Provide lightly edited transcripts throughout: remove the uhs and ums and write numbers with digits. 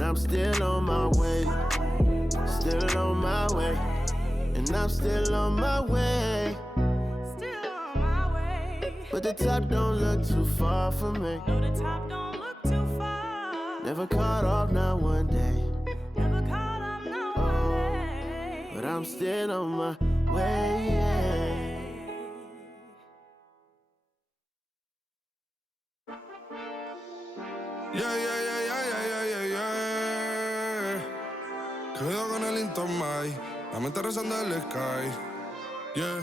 And I'm still on my way. Still on my way. And I'm still on my way. Still on my way. But the top don't look too far from me. No, the top don't look too far. Never caught off, not one day. Never caught up, not one day. But I'm still on my way. Quedo con el Intomai, la mente rezando el sky. Yeah.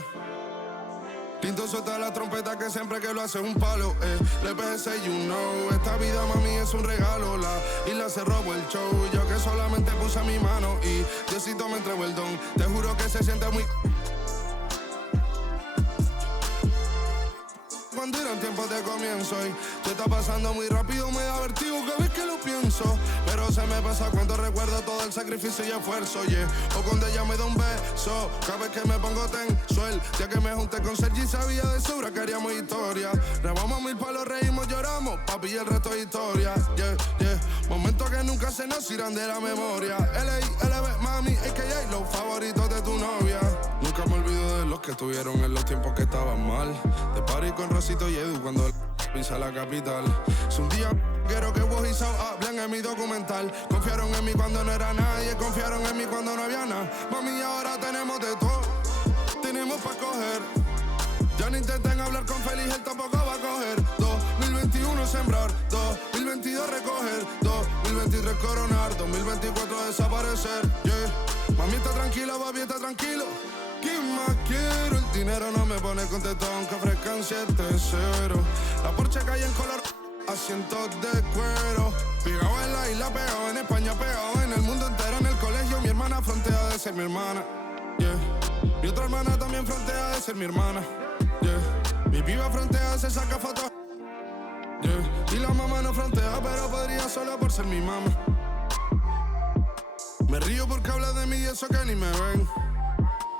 Tinto suelta la trompeta que siempre que lo hace es un palo. Le PSA, you know. Esta vida, mami, es un regalo. La isla se robó el show. Yo que solamente puse mi mano y Diosito me entregó el don. Te juro que se siente muy... Cuando eran tiempos de comienzo y te está pasando muy rápido, me da vertigo cada vez que lo pienso. Pero se me pasa cuando recuerdo todo el sacrificio y esfuerzo, yeah. O cuando ella me da un beso, cada vez que me pongo tenso. El día que me junté con Sergi sabía de sobra que haríamos historia. Grabamos 1000 palos, reímos, lloramos, papi, y el resto es historia, yeah, yeah. Momentos que nunca se nos irán de la memoria. L.A.L.B. mami, a.k.a. los favoritos de tu novia. Nunca me olvido de los que estuvieron en los tiempos que estaban mal. De party con Rosito y Edu cuando pisa la capital. Es un día quiero que vos y Sao hablen en mi documental. Confiaron en mí cuando no era nadie, confiaron en mí cuando no había nada. Mami, ahora tenemos de todo, tenemos pa' coger. Ya no intenten hablar con Feliz, él tampoco va a coger. 2021 sembrar, 2022 recoger, 2023 coronar, 2024 desaparecer, yeah. Mami está tranquila, papi está tranquilo. ¿Qué más quiero? El dinero no me pone contento aunque ofrezcan 7-0. La Porsche cae en color, asientos de cuero. Pegado en la isla, pegado en España, pegado en el mundo entero. En el colegio mi hermana frontea de ser mi hermana, yeah. Mi otra hermana también frontea de ser mi hermana, yeah. Mi piba frontea, se saca fotos, yeah. Y la mamá no frontea, pero podría solo por ser mi mamá. Me río porque habla de mí y eso que ni me ven.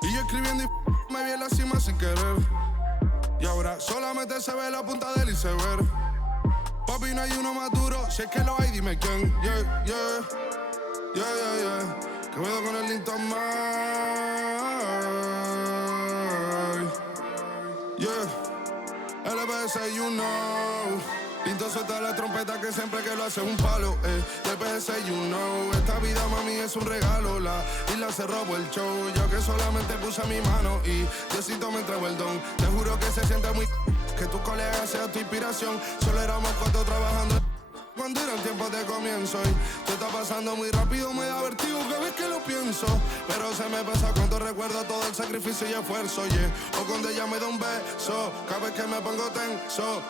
Y yo escribiendo y me vi en la cima sin querer. Y ahora solamente se ve la punta del iceberg. Papi, no hay uno más duro, si es que lo hay, dime quién. Yeah, yeah, yeah, yeah, yeah. Que veo con el Linton May. Yeah, LBS, you know. Tinto suelta la trompeta que siempre que lo hace es un palo, LBS, you know. Esta vida, mami, es un regalo. La isla se robó el show. Yo que solamente puse mi mano y Diosito me entregó el don. Te juro que se siente muy... que tu colega sea tu inspiración. Solo éramos 4 trabajando cuando eran tiempos de comienzo y te está pasando muy rápido, me da vertigo cada vez que lo pienso. Pero se me pasa cuando recuerdo todo el sacrificio y esfuerzo, yeah. O cuando ella me da un beso, cada vez que me pongo tenso.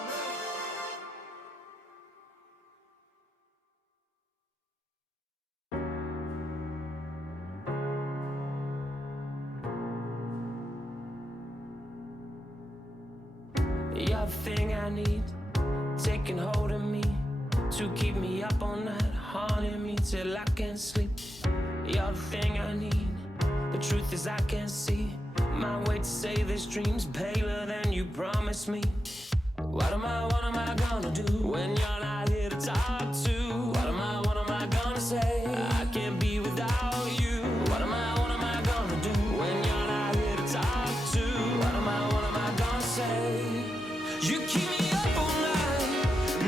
You're the thing I need, taking hold of me, to keep me up all night, haunting me till I can't sleep. You're the thing I need, the truth is I can't see my way to say this dream's paler than you promised me. What am I gonna do when you're not here to talk to? What am I gonna say? I can't be without you. What am I gonna do when you're not here to talk to? What am I gonna say? You keep me up all night.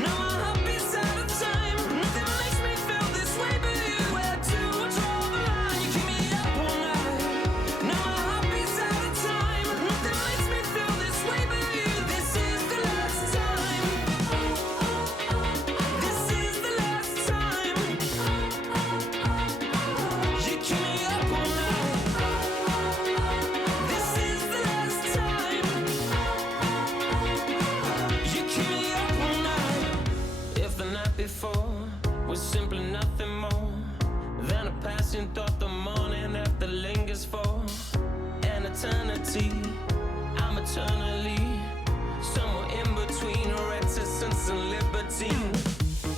Now my heart beats out of time. Nothing makes me feel this way but you. Where to draw the line? You keep me up all night. Now my heart beats out of time. Nothing makes me feel this way but you. This is the last time. This is the last time. You keep me up all night. This is the last time. You keep me up all night. If the night before was simply nothing more than a passing thought, the morning after lingers for an eternity. I'm eternally somewhere in between reticence and libertine.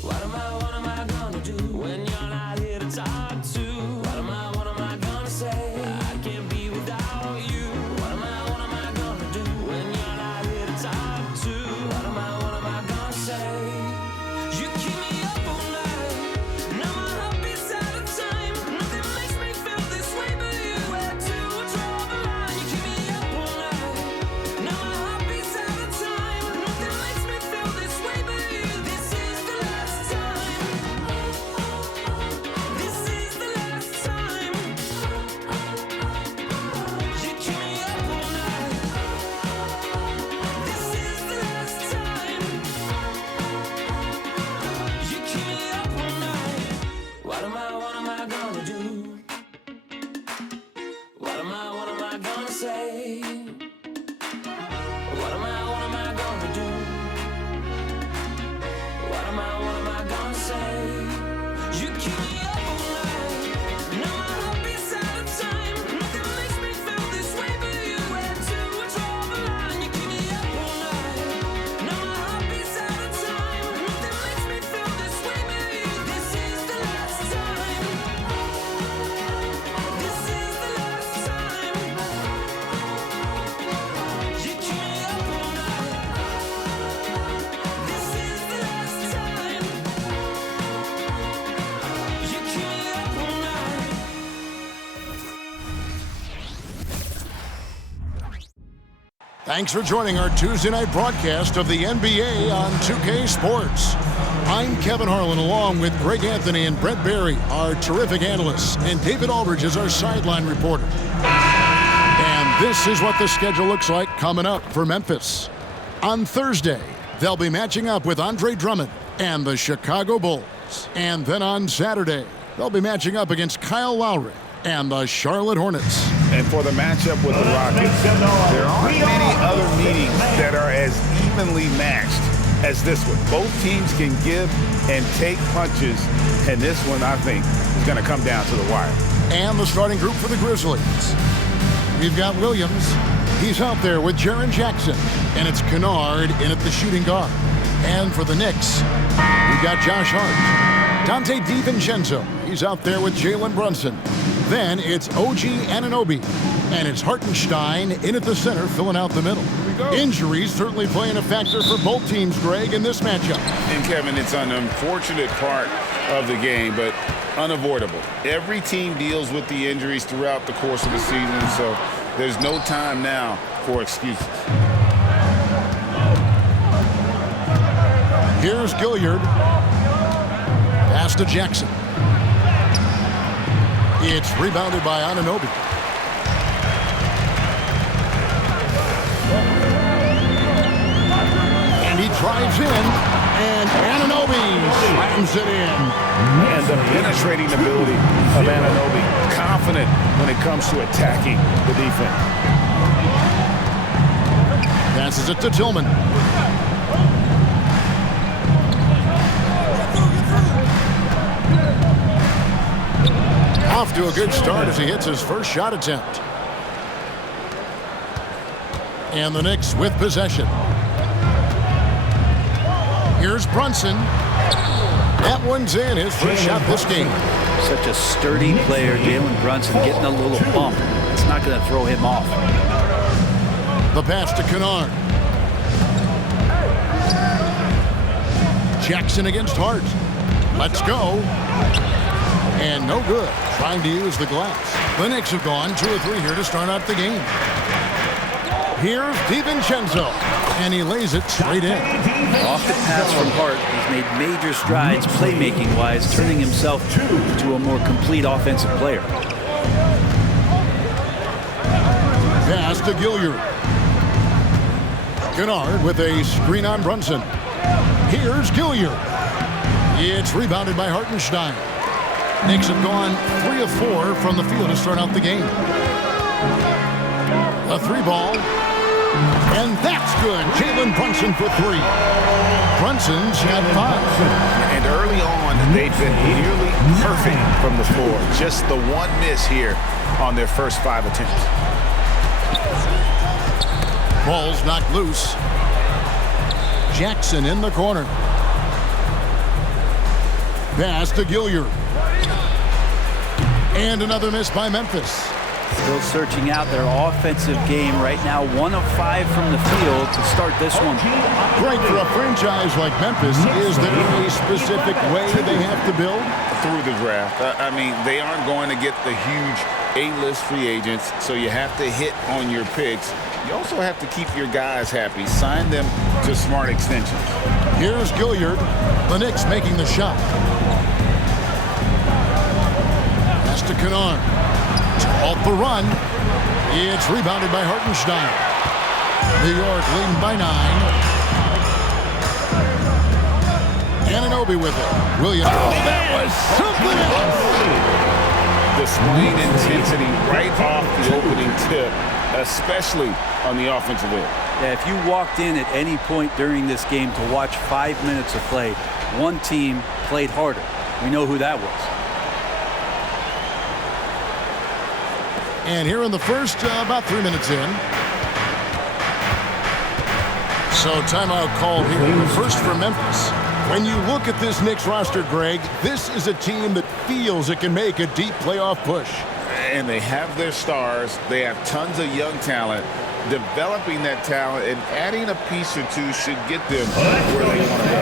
What am I gonna do when you're not here to talk to? What am I gonna say? I can't be without you. What am I gonna do when you're not here to talk to? What am I gonna say? You keep me up all night. Now my heart beats say. You keep me up all night. Now my heart beats out of time. Nothing makes me feel this way but you. Where to draw the line? You keep me up all night. Now my heart beats out of time. Nothing makes me feel this way but you. This is the last time. This is the last time. You keep me up all night. This is the last time. You keep me up all night. Thanks for joining our Tuesday night broadcast of the NBA on 2K Sports. I'm Kevin Harlan along with Greg Anthony and Brett Barry, our terrific analysts, and David Aldridge is our sideline reporter. And this is what the schedule looks like coming up for Memphis. On Thursday, they'll be matching up with Andre Drummond and the Chicago Bulls. And then on Saturday, they'll be matching up against Kyle Lowry and the Charlotte Hornets. And for the matchup with the Rockets, there aren't many other meetings that are as evenly matched as this one. Both teams can give and take punches, and this one, I think, is going to come down to the wire. And the starting group for the Grizzlies. We've got Williams. He's out there with Jaren Jackson. And it's Gilyard in at the shooting guard. And for the Knicks, we've got Josh Hart. Dante DiVincenzo. He's out there with Jalen Brunson. Then it's OG Anunoby. And it's Hartenstein in at the center, filling out the middle. Injuries certainly playing a factor for both teams, Greg, in this matchup. And Kevin, it's an unfortunate part of the game, but unavoidable. Every team deals with the injuries throughout the course of the season, so there's no time now for excuses. Here's Gilyard. Pass to Jackson. It's rebounded by Anunoby. And he drives in, and Anunoby slams it in. And the penetrating ability of Anunoby, confident when it comes to attacking the defense. Passes it to Tillman. Off to a good start as he hits his first shot attempt. And the Knicks with possession. Here's Brunson. That one's in, his first shot this game. Such a sturdy player, Jalen Brunson, getting a little bump. It's not going to throw him off. The pass to Gilyard. Jackson against Hart. Let's go. And no good. Trying to use the glass. The Knicks have gone 2 of 3 here to start out the game. Here's DiVincenzo. And he lays it straight in. Off the pass from Hart, he's made major strides playmaking-wise, turning himself into a more complete offensive player. Pass to Gilyard. Gilyard with a screen on Brunson. Here's Gilyard. It's rebounded by Hartenstein. Knicks have gone 3 of 4 from the field to start out the game. A 3-ball. And that's good. Jalen Brunson for 3. Brunson's got 5. And early on, they've been nearly perfect from the floor. Just the one miss here on their first 5 attempts. Ball's knocked loose. Jackson in the corner. Pass to Gilyard. And another miss by Memphis. Still searching out their offensive game right now. 1 of 5 from the field to start this one. Great for a franchise like Memphis. Is there a specific way they have to build? Through the draft. I mean, they aren't going to get the huge A-list free agents, so you have to hit on your picks. You also have to keep your guys happy. Sign them to smart extensions. Here's Gilyard. The Knicks making the shot. Pass to Gilyard. Off the run. It's rebounded by Hartenstein. New York leading by 9. Anunoby with it. Williams. Oh, that was something else. Displaying intensity right off the opening tip, especially on the offensive end. Yeah, if you walked in at any point during this game to watch 5 minutes of play, one team played harder. We know who that was. And here in the first, about 3 minutes in. So timeout called here. The first for Memphis. When you look at this Knicks roster, Greg, this is a team that feels it can make a deep playoff push. And they have their stars. They have tons of young talent. Developing that talent and adding a piece or two should get them where they want to go.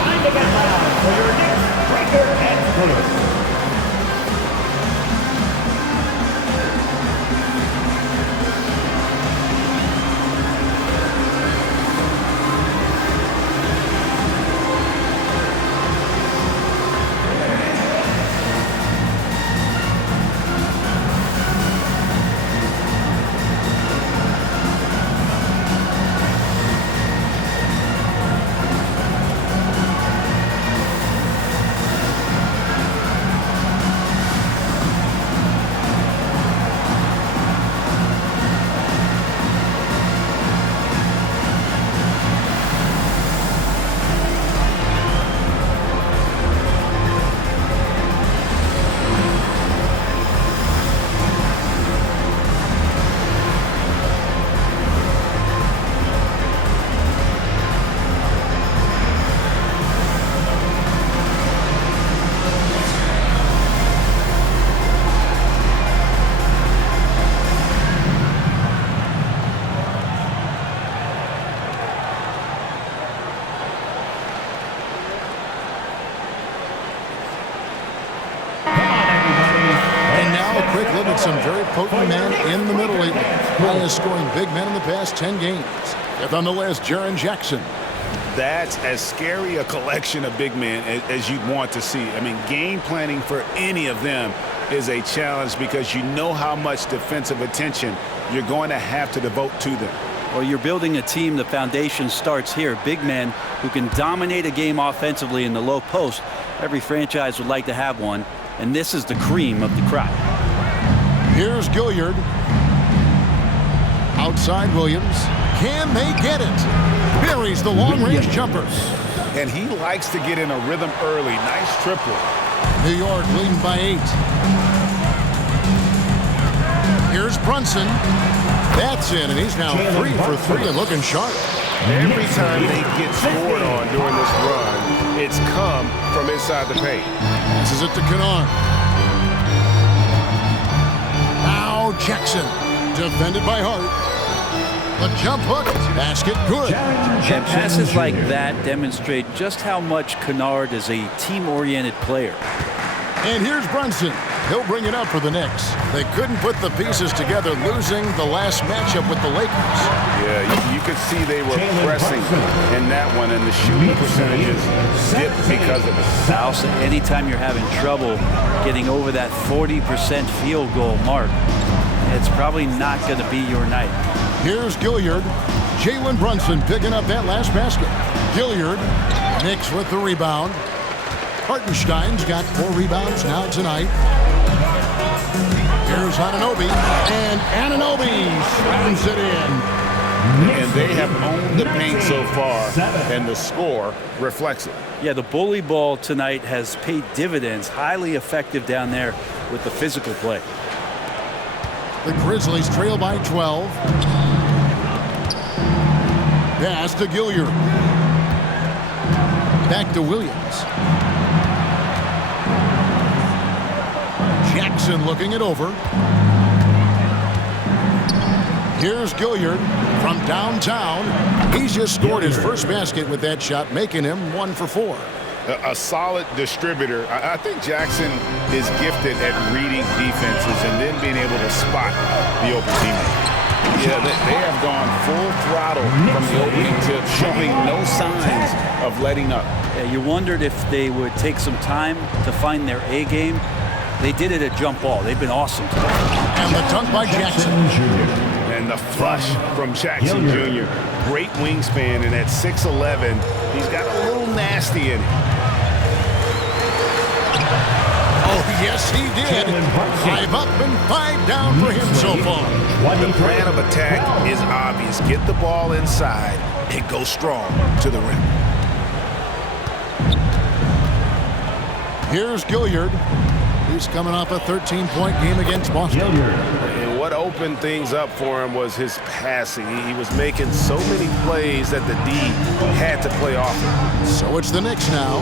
Time to get loud for your Knicks breaker and filler. Some very potent men in the middle lately. Highest scoring big men in the past 10 games. Fifth on the list, Jaren Jackson. That's as scary a collection of big men as you'd want to see. I mean, game planning for any of them is a challenge because you know how much defensive attention you're going to have to devote to them. Well, you're building a team, the foundation starts here. Big men who can dominate a game offensively in the low post. Every franchise would like to have one, and this is the cream of the crop. Here's Gilyard. Outside Williams. Can they get it? Buries the long-range jumper. And he likes to get in a rhythm early. Nice triple. New York leading by 8. Here's Brunson. That's in, and he's now 3 for 3 and looking sharp. Every time they get scored on during this run, it's come from inside the paint. Passes it to Kennard. Jackson, defended by Hart. The jump hook, basket good. And passes like that demonstrate just how much Kennard is a team-oriented player. And here's Brunson. He'll bring it up for the Knicks. They couldn't put the pieces together, losing the last matchup with the Lakers. Yeah, you could see they were pressing in that one, and the shooting percentages dipped because of it. Also, anytime you're having trouble getting over that 40% field goal mark, it's probably not going to be your night. Here's Gilyard. Jalen Brunson picking up that last basket. Gilyard, Knicks with the rebound. Hartenstein's got 4 rebounds now tonight. Here's Anunoby, and Anunoby slams it in. And they have owned the paint so far, and the score reflects it. Yeah, the bully ball tonight has paid dividends. Highly effective down there with the physical play. The Grizzlies trail by 12. Pass to Gilyard. Back to Williams. Jackson looking it over. Here's Gilyard from downtown. He's just scored his first basket with that shot, making him 1 for 4. A solid distributor. I think Jackson is gifted at reading defenses and then being able to spot the open teammate. Yeah, they have gone full throttle from the opening tip, showing no signs of letting up. Yeah, you wondered if they would take some time to find their A game. They did it at jump ball. They've been awesome today. And the dunk by Jackson. And the flush from Jackson Jr. Great wingspan, and at 6'11", he's got a little nasty in it. Oh, yes, he did. 5 up and 5 down for him so far. The plan of attack is obvious. Get the ball inside and go strong to the rim. Here's Gilyard. He's coming off a 13-point game against Boston. And what opened things up for him was his passing. He was making so many plays that the D had to play off him. So it's the Knicks now.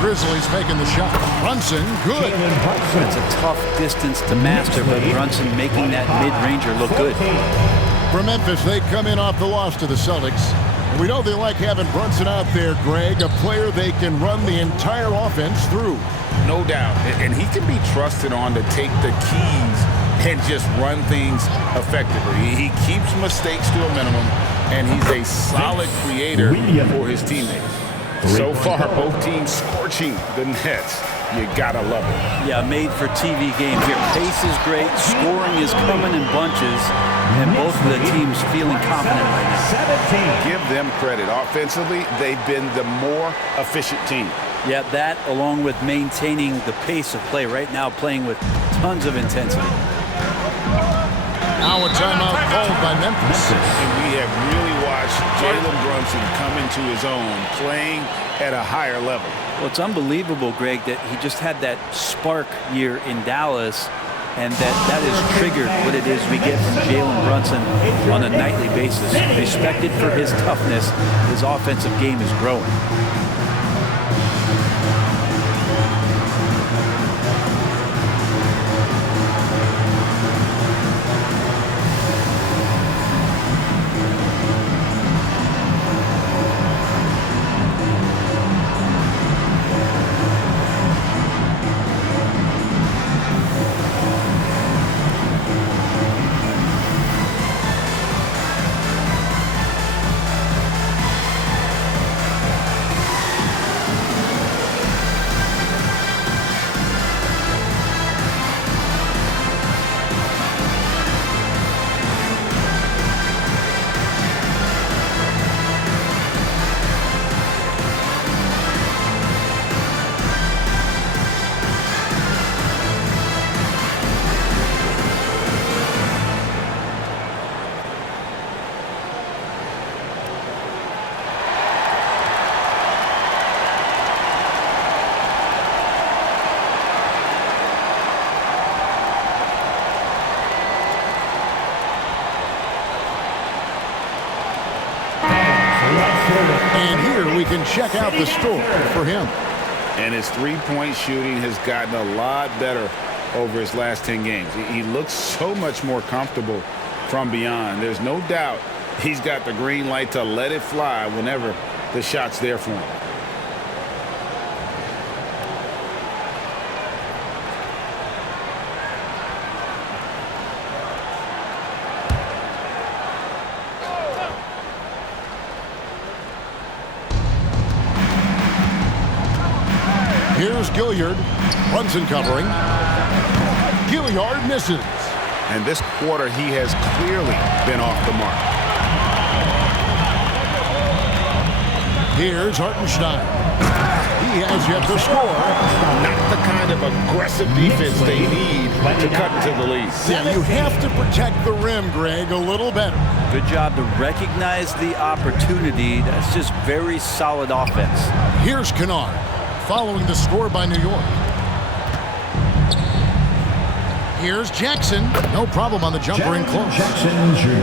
Grizzlies making the shot. Brunson, good. It's a tough distance to master, but Brunson making that mid-ranger look good. For Memphis, they come in off the loss to the Celtics. And we know they like having Brunson out there, Greg, a player they can run the entire offense through. No doubt. And he can be trusted on to take the keys and just run things effectively. He keeps mistakes to a minimum, and he's a solid creator for his teammates. So far, both teams scorching the Nets. You gotta love it. Yeah, made for TV game here. Pace is great. Scoring is coming in bunches. And both of the teams feeling confident right now. Give them credit. Offensively, they've been the more efficient team. Yeah, that along with maintaining the pace of play right now, playing with tons of intensity. Now a timeout called by Memphis. And we have really watched Jalen Brunson come into his own, playing at a higher level. Well, it's unbelievable, Greg, that he just had that spark year in Dallas, and that has triggered what it is we get from Jalen Brunson on a nightly basis. Respected for his toughness, his offensive game is growing. And here we can check out the score for him. And his three-point shooting has gotten a lot better over his last 10 games. He looks so much more comfortable from beyond. There's no doubt he's got the green light to let it fly whenever the shot's there for him. Here's Gilyard. Brunson covering. Gilyard misses. And this quarter, he has clearly been off the mark. Here's Hartenstein. He has yet to score. Not the kind of aggressive defense they need to cut into the lead. Yeah, you have to protect the rim, Greg, a little better. Good job to recognize the opportunity. That's just very solid offense. Here's Kennard, following the score by New York. Here's Jackson. No problem on the jumper in close.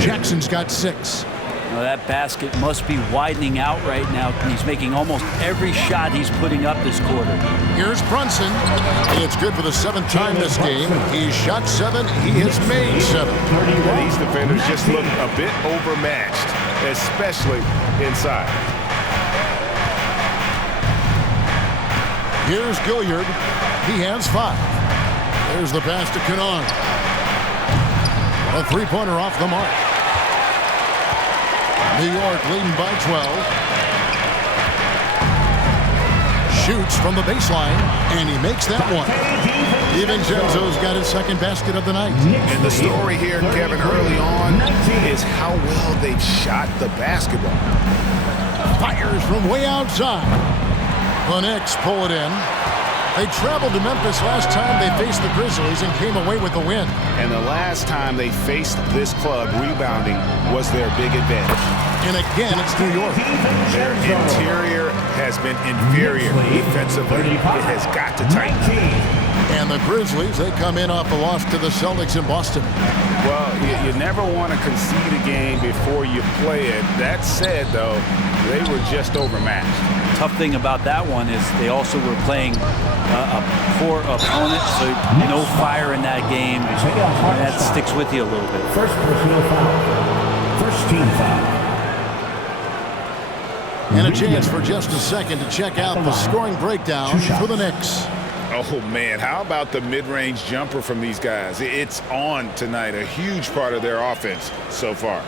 Jackson's got 6. Now that basket must be widening out right now. He's making almost every shot he's putting up this quarter. Here's Brunson. It's good for the 7th time this game. He's shot 7. He has made 7. These defenders just look a bit overmatched, especially inside. Here's Gilyard. He has 5. There's the pass to Kennard. A three-pointer off the mark. New York leading by 12. Shoots from the baseline, and he makes that one. DiVincenzo's got his 2nd basket of the night. And the story here, Kevin, early on is how well they've shot the basketball. Fires from way outside. The Knicks pull it in. They traveled to Memphis last time they faced the Grizzlies and came away with the win. And the last time they faced this club, rebounding was their big advantage. And again, it's New York. Their interior has been inferior defensively. It has got to tighten. And the Grizzlies, they come in off a loss to the Celtics in Boston. Well, you never want to concede a game before you play it. That said, though, they were just overmatched. Tough thing about that one is they also were playing a poor opponent, so no fire in that game. That sticks with you a little bit. First personal foul. First team foul. And a chance for just a second to check out the scoring breakdown for the Knicks. Oh, man, how about the mid-range jumper from these guys? It's on tonight, a huge part of their offense so far.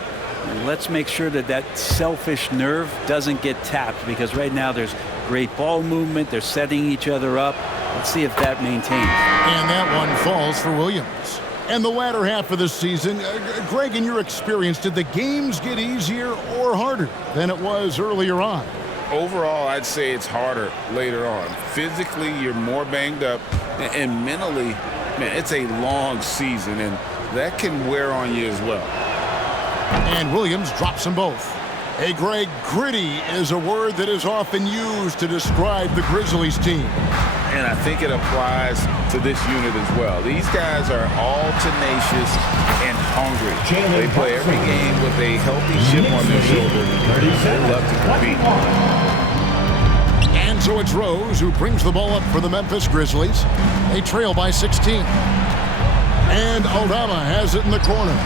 Let's make sure that that selfish nerve doesn't get tapped, because right now there's great ball movement. They're setting each other up. Let's see if that maintains. And that one falls for Williams. And the latter half of the season, Greg, in your experience, did the games get easier or harder than it was earlier on? Overall, I'd say it's harder later on. Physically, you're more banged up, and mentally, man, it's a long season, and that can wear on you as well. And Williams drops them both. Hey, Greg, gritty is a word that is often used to describe the Grizzlies team. And I think it applies to this unit as well. These guys are all tenacious and hungry. They play every game with a healthy chip on their shoulder. They love to compete. And so it's Rose who brings the ball up for the Memphis Grizzlies. They trail by 16. And Aldama has it in the corner.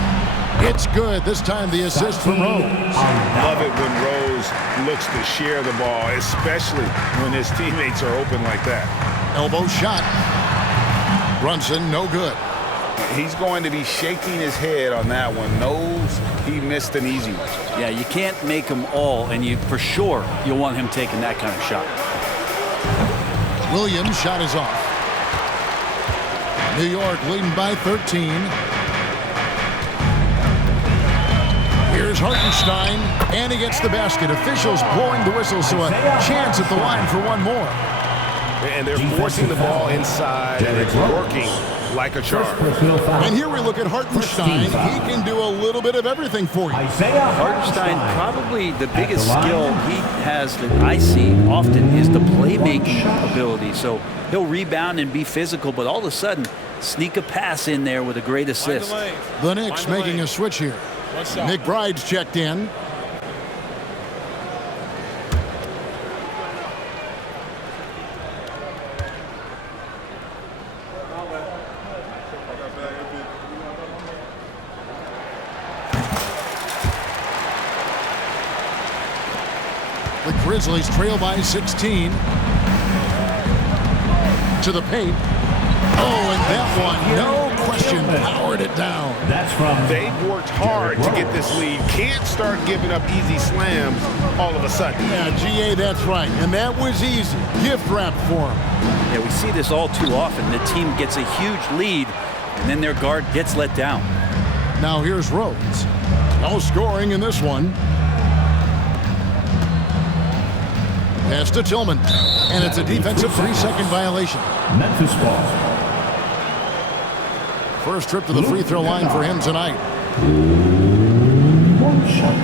It's good. This time the assist from Rose. Love it when Rose looks to share the ball, especially when his teammates are open like that. Elbow shot. Brunson, no good. He's going to be shaking his head on that one. Knows he missed an easy one. Yeah, you can't make them all, and you for sure you'll want him taking that kind of shot. Williams' shot is off. New York leading by 13. Here's Hartenstein, and he gets the basket. Officials blowing the whistle, so a chance at the line for one more. And they're forcing the ball inside, and it's working like a charm. And here we look at Hartenstein. He can do a little bit of everything for you. Hartenstein, probably the biggest skill he has that I see often is the playmaking ability. So he'll rebound and be physical, but all of a sudden, sneak a pass in there with a great assist. The Knicks making a switch here. McBride's checked in. The Grizzlies trail by 16. To the paint. Oh, and that one, no question, powered it down. That's from. They've worked hard to get this lead. Can't start giving up easy slams all of a sudden. Yeah, GA, that's right. And that was easy. Gift wrap for him. Yeah, we see this all too often. The team gets a huge lead, and then their guard gets let down. Now here's Rhodes. No scoring in this one. Pass to Tillman. And it's a defensive 3-second violation. Memphis ball. First trip to the free throw line for him tonight. One shot.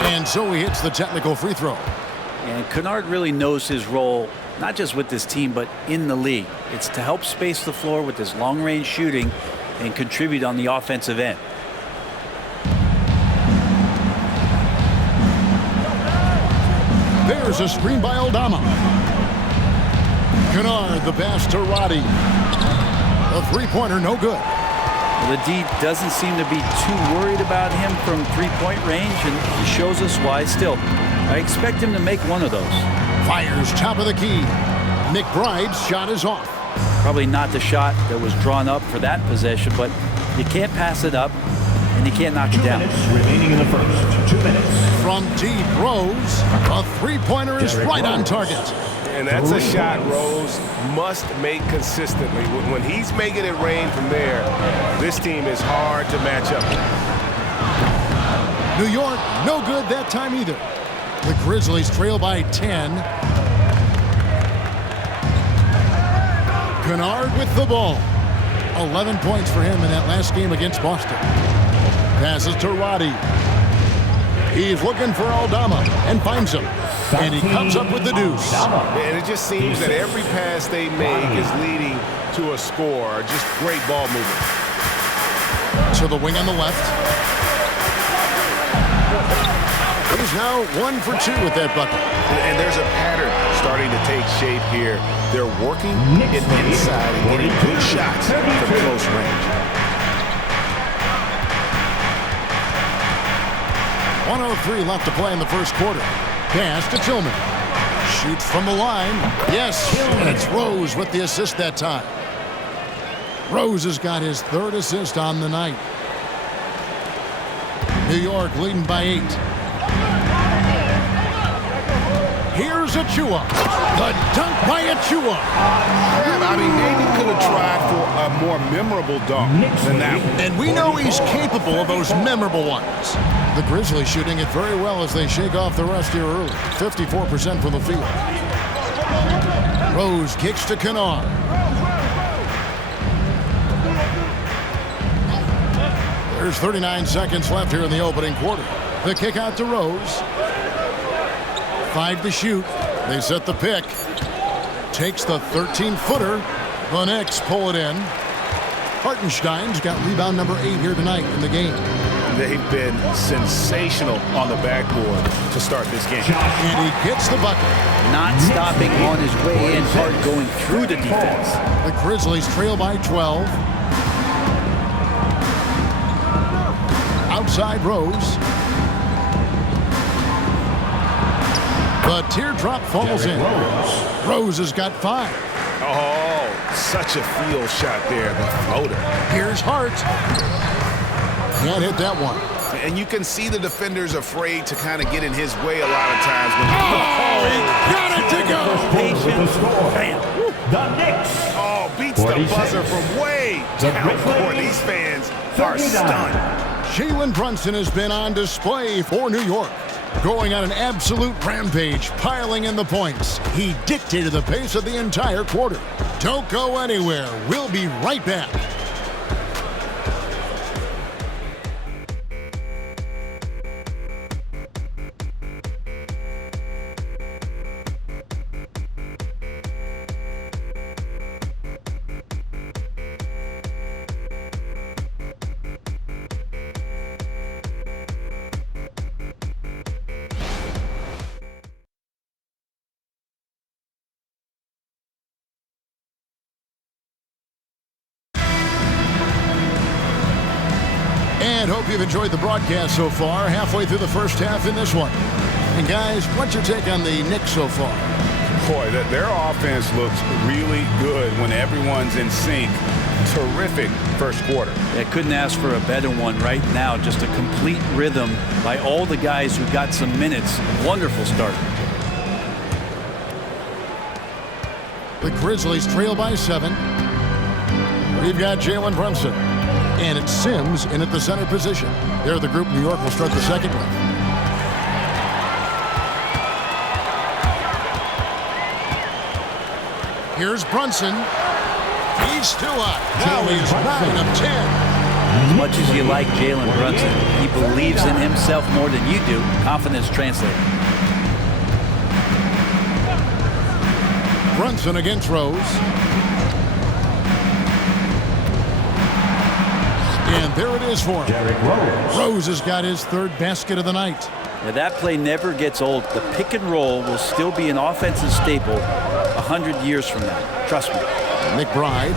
And so he hits the technical free throw. And Kennard really knows his role, not just with this team, but in the league. It's to help space the floor with his long-range shooting and contribute on the offensive end. There's a screen by Aldama. Kennard, the pass to Roddy. A three-pointer, no good. The D doesn't seem to be too worried about him from three-point range, and he shows us why still. I expect him to make one of those. Fires top of the key. McBride's shot is off. Probably not the shot that was drawn up for that possession, but you can't pass it up, and you can't knock it down. 2 minutes remaining in the first. 2 minutes. From deep, Rose. A three-pointer is right on target. And that's a shot Rose must make consistently. When he's making it rain from there, this team is hard to match up with. New York, no good that time either. The Grizzlies trail by 10. Kennard with the ball. 11 points for him in that last game against Boston. Passes to Roddy. He's looking for Aldama and finds him. And he comes up with the deuce. And it just seems that every pass they make is leading to a score. Just great ball movement. To the wing on the left. He's now 1 for 2 with that bucket. And there's a pattern starting to take shape here. They're working it inside and getting good shots from close range. 1:03 left to play in the first quarter. Pass to Tillman. Shoots from the line. Yes, and it's Rose with the assist that time. Rose has got his 3rd assist on the night. New York leading by 8. Here's Achua. The dunk by Achua. I mean, maybe could have tried for a more memorable dunk than that one. And we know he's capable of those memorable ones. The Grizzlies shooting it very well as they shake off the rust here early. 54% from the field. Rose kicks to Kennard. There's 39 seconds left here in the opening quarter. The kick out to Rose. 5 to shoot. They set the pick. Takes the 13-footer. The Knicks pull it in. Hartenstein's got rebound number 8 here tonight in the game. They've been sensational on the backboard to start this game. And he gets the bucket. Not stopping on his way in, hard going through the defense. The Grizzlies trail by 12. Outside Rose. The teardrop falls in. Rose has got 5. Oh, such a field shot there, the floater. Here's Hart. Can't hit that one. And you can see the defenders afraid to kind of get in his way a lot of times. When he got it to go. Bam. The Knicks. Oh, beats the buzzer from way down court. These fans are stunned. Jalen Brunson has been on display for New York. Going on an absolute rampage, piling in the points. He dictated the pace of the entire quarter. Don't go anywhere. We'll be right back. And hope you've enjoyed the broadcast so far, halfway through the first half in this one. And guys, what's your take on the Knicks so far? Boy, their offense looks really good when everyone's in sync. Terrific first quarter. I couldn't ask for a better one right now. Just a complete rhythm by all the guys who got some minutes. Wonderful start. The Grizzlies trail by 7. We've got Jalen Brunson. And it's Sims in at the center position. They're the group New York will start the second with. Here's Brunson. He's still up. Now he's 9 of 10. As much as you like Jalen Brunson, he believes in himself more than you do. Confidence translated. Brunson against Rose. And there it is for him. Rose has got his 3rd basket of the night. Now that play never gets old. The pick and roll will still be an offensive staple 100 years from now. Trust me. McBride.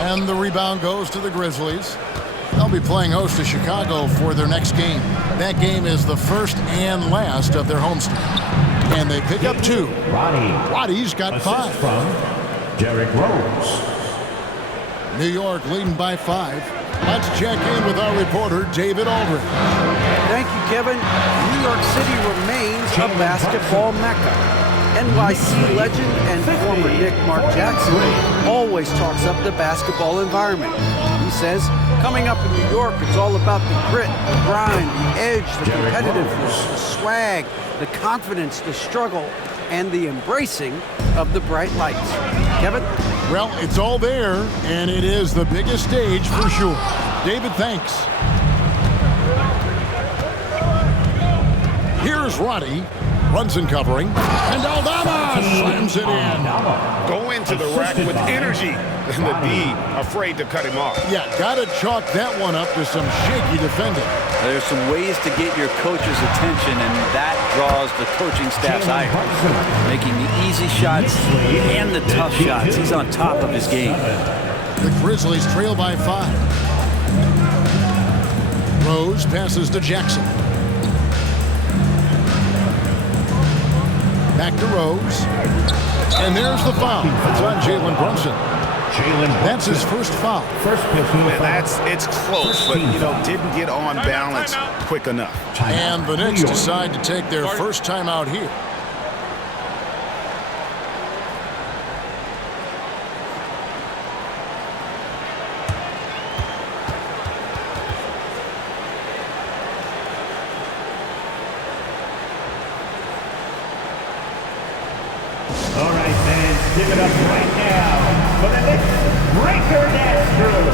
And the rebound goes to the Grizzlies. They'll be playing host to Chicago for their next game. That game is the first and last of their homestand. And they pick up 2. Roddy's got 5. From Derrick Rose. New York leading by 5. Let's check in with our reporter, David Aldridge. Thank you, Kevin. New York City remains a basketball mecca. NYC legend and former Knick Mark Jackson always talks up the basketball environment. He says, coming up in New York, it's all about the grit, the grind, the edge, the competitiveness, the swag, the confidence, the struggle, and the embracing of the bright lights. Kevin? Well, it's all there, and it is the biggest stage for sure. David, thanks. Here's Roddy. Brunson covering, and Aldama slams it in. Go into the rack with energy, and the D afraid to cut him off. Yeah, gotta chalk that one up to some shaky defending. There's some ways to get your coach's attention, and that draws the coaching staff's ire. Making the easy shots and the tough shots. He's on top of his game. The Grizzlies trail by 5. Rose passes to Jackson. Back to Rose. And there's the foul. It's on Jalen Brunson. That's his first foul. It's close, but didn't get on balance quick enough. And the Knicks decide to take their first time out here. All right, fans, give it up right now for the Knicks breaker dance crew.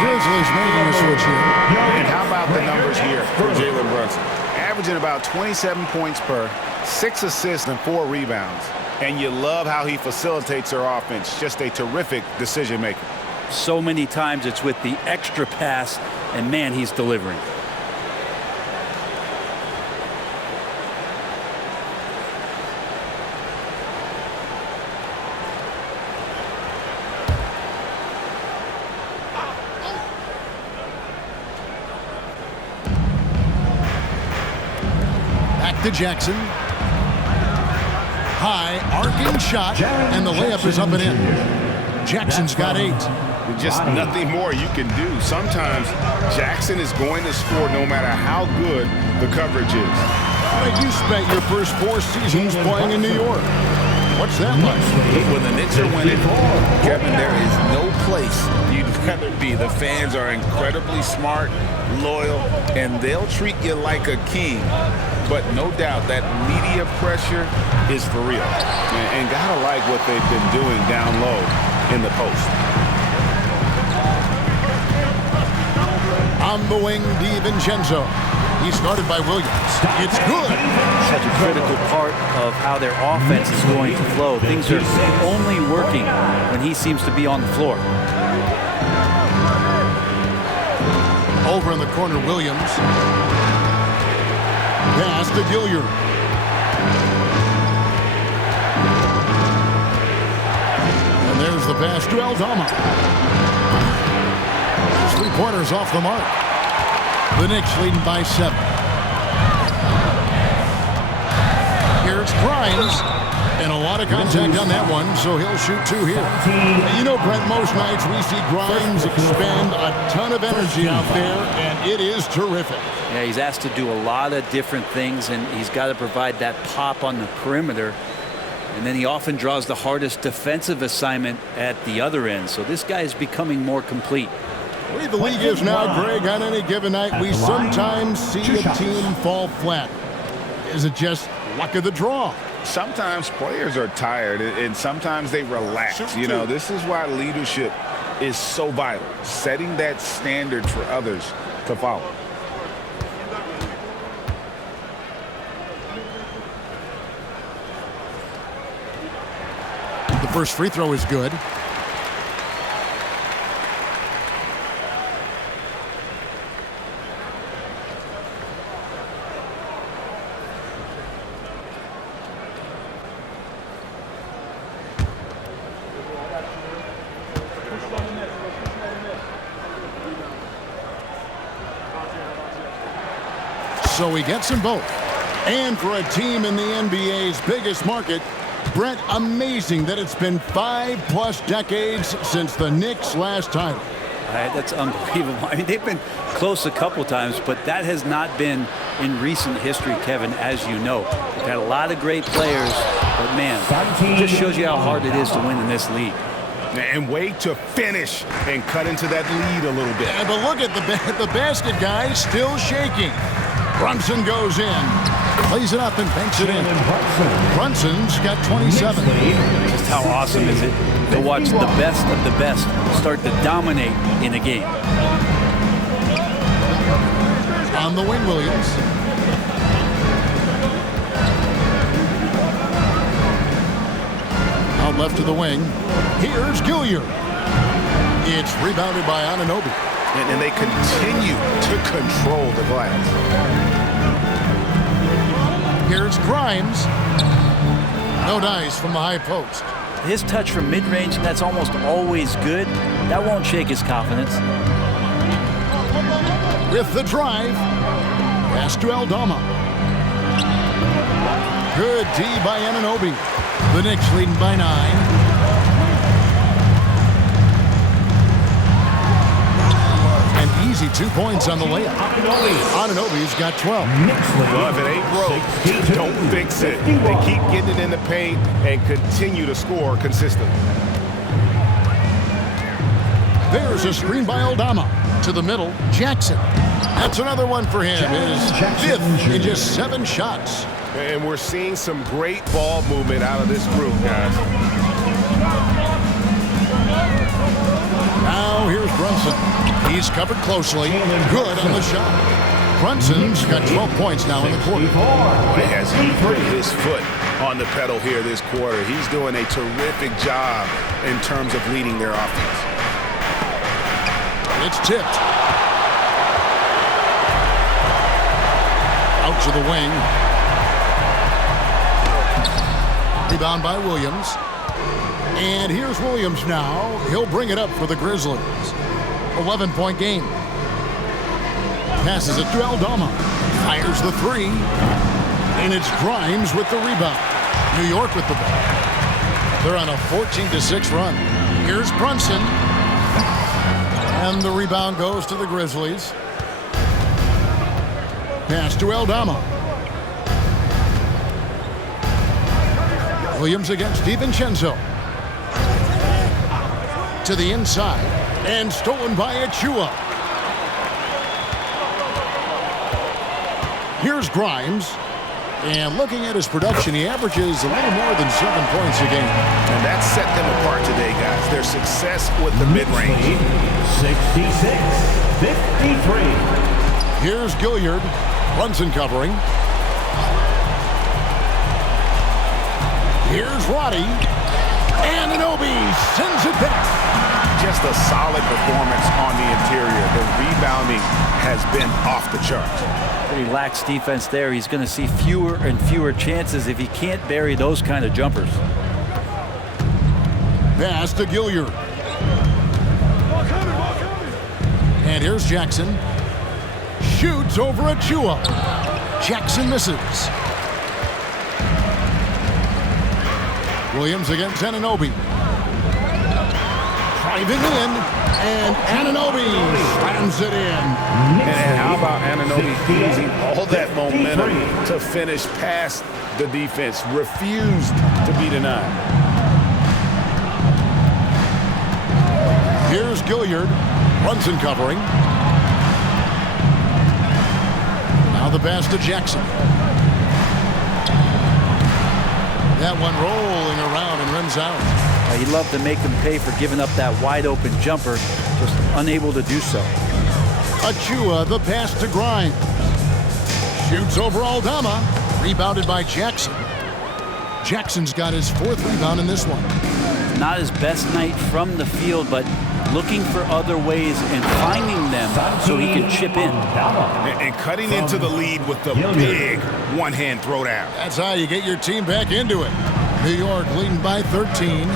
Grizzlies making a switch here. And how about the numbers here for Jalen Brunson? Averaging about 27 points per, 6 assists and 4 rebounds. And you love how he facilitates their offense. Just a terrific decision maker. So many times it's with the extra pass, and man, he's delivering. To Jackson. High arcing shot, and the layup is up and in. Jackson's got 8. Just nothing more you can do. Sometimes Jackson is going to score no matter how good the coverage is. Like you spent your first 4 seasons playing in New York. What's that like? When the Knicks are winning, Kevin, there is no place you'd rather be. The fans are incredibly smart, loyal, and they'll treat you like a king. But no doubt that media pressure is for real. And gotta like what they've been doing down low in the post. On the wing, DiVincenzo. He's guarded by Williams. It's good. Such a critical part of how their offense is going to flow. Things are only working when he seems to be on the floor. Over in the corner, Williams. Pass to Gilyard. And there's the pass to Aldama. 3-pointers off the mark. The Knicks leading by 7. Here's Grimes. And a lot of contact on that one, so he'll shoot 2 here. You know, Brent, most nights we see Grimes expend a ton of energy out there, and it is terrific. Yeah, he's asked to do a lot of different things, and he's got to provide that pop on the perimeter. And then he often draws the hardest defensive assignment at the other end. So this guy is becoming more complete. The way the league is now, Greg, on any given night, we sometimes see a team fall flat. Is it just luck of the draw? Sometimes players are tired, and sometimes they relax. You know, this is why leadership is so vital, setting that standard for others to follow. The first free throw is good. So he gets them both. And for a team in the NBA's biggest market, Brett, amazing that it's been 5+ decades since the Knicks' last title. That's unbelievable. I mean, they've been close a couple times, but that has not been in recent history, Kevin, as you know. They've had a lot of great players, but man, it just shows you how hard it is to win in this league. And way to finish and cut into that lead a little bit. Yeah, but look at the basket guy still shaking. Brunson goes in, plays it up and banks it in. Brunson's got 27. Just how awesome is it to watch the best of the best start to dominate in a game. On the wing, Williams. Out left to the wing. Here's Gilyard. It's rebounded by Anunoby. And they continue to control the glass. Here's Grimes. No dice from the high post. His touch from mid-range, that's almost always good. That won't shake his confidence. With the drive. Pass to Aldama. Good D by Anunoby. The Knicks leading by 9. Easy 2 points on the layup. Anunoby's got 12. Well, if it ain't broke, don't fix it. They keep getting it in the paint and continue to score consistently. There's a screen by Aldama. To the middle, Jackson. That's another one for him. His 5th in just 7 shots. And we're seeing some great ball movement out of this group, guys. Now here's Brunson. He's covered closely. Good on the shot. Brunson's got 12 points now in the quarter. Boy, has he put his foot on the pedal here this quarter. He's doing a terrific job in terms of leading their offense. It's tipped. Out to the wing. Rebound by Williams. And here's Williams now. He'll bring it up for the Grizzlies. 11-point game. Passes it to Aldama. Fires the 3. And it's Grimes with the rebound. New York with the ball. They're on a 14-6 run. Here's Brunson. And the rebound goes to the Grizzlies. Pass to Aldama. Williams against DiVincenzo. To the inside. And stolen by Achua. Here's Grimes. And looking at his production, he averages a little more than 7 points a game. And that set them apart today, guys. Their success with the mid-range. 66-53. Here's Gilyard. Brunson covering. Here's Roddy. Anunoby sends it back. Just a solid performance on the interior. The rebounding has been off the charts. Pretty lax defense there. He's going to see fewer and fewer chances if he can't bury those kind of jumpers. Pass to Gilyard. And here's Jackson. Shoots over Achua. Jackson misses. Williams against Anunoby. driving in, and Anunoby slams it in. And how about Anunoby using all that momentum to finish past the defense, refused to be denied. Here's Gilyard, Brunson covering. Now the pass to Jackson. That one rolling around and rims out. He'd love to make them pay for giving up that wide open jumper, just unable to do so. Achua, the pass to Grimes. Shoots over Aldama, rebounded by Jackson. Jackson's got his 4th rebound in this one. Not his best night from the field, but looking for other ways and finding them so he can chip in. And cutting into the lead with the big one-hand throwdown. That's how you get your team back into it. New York leading by 13.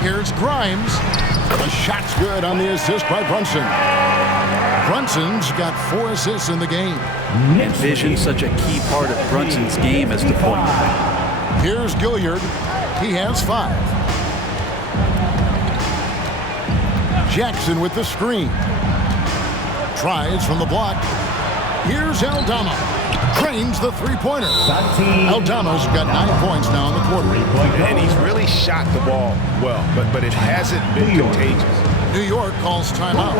Here's Grimes. The shot's good on the assist by Brunson. Brunson's got 4 assists in the game. And vision, such a key part of Brunson's game as the point guard. Here's Gilyard. He has 5. Jackson with the screen. Tries from the block. Here's Aldama. Trains the three-pointer. Aldama's got 9 points now in the quarter. And he's really shot the ball well, but it hasn't been contagious. New York calls timeout.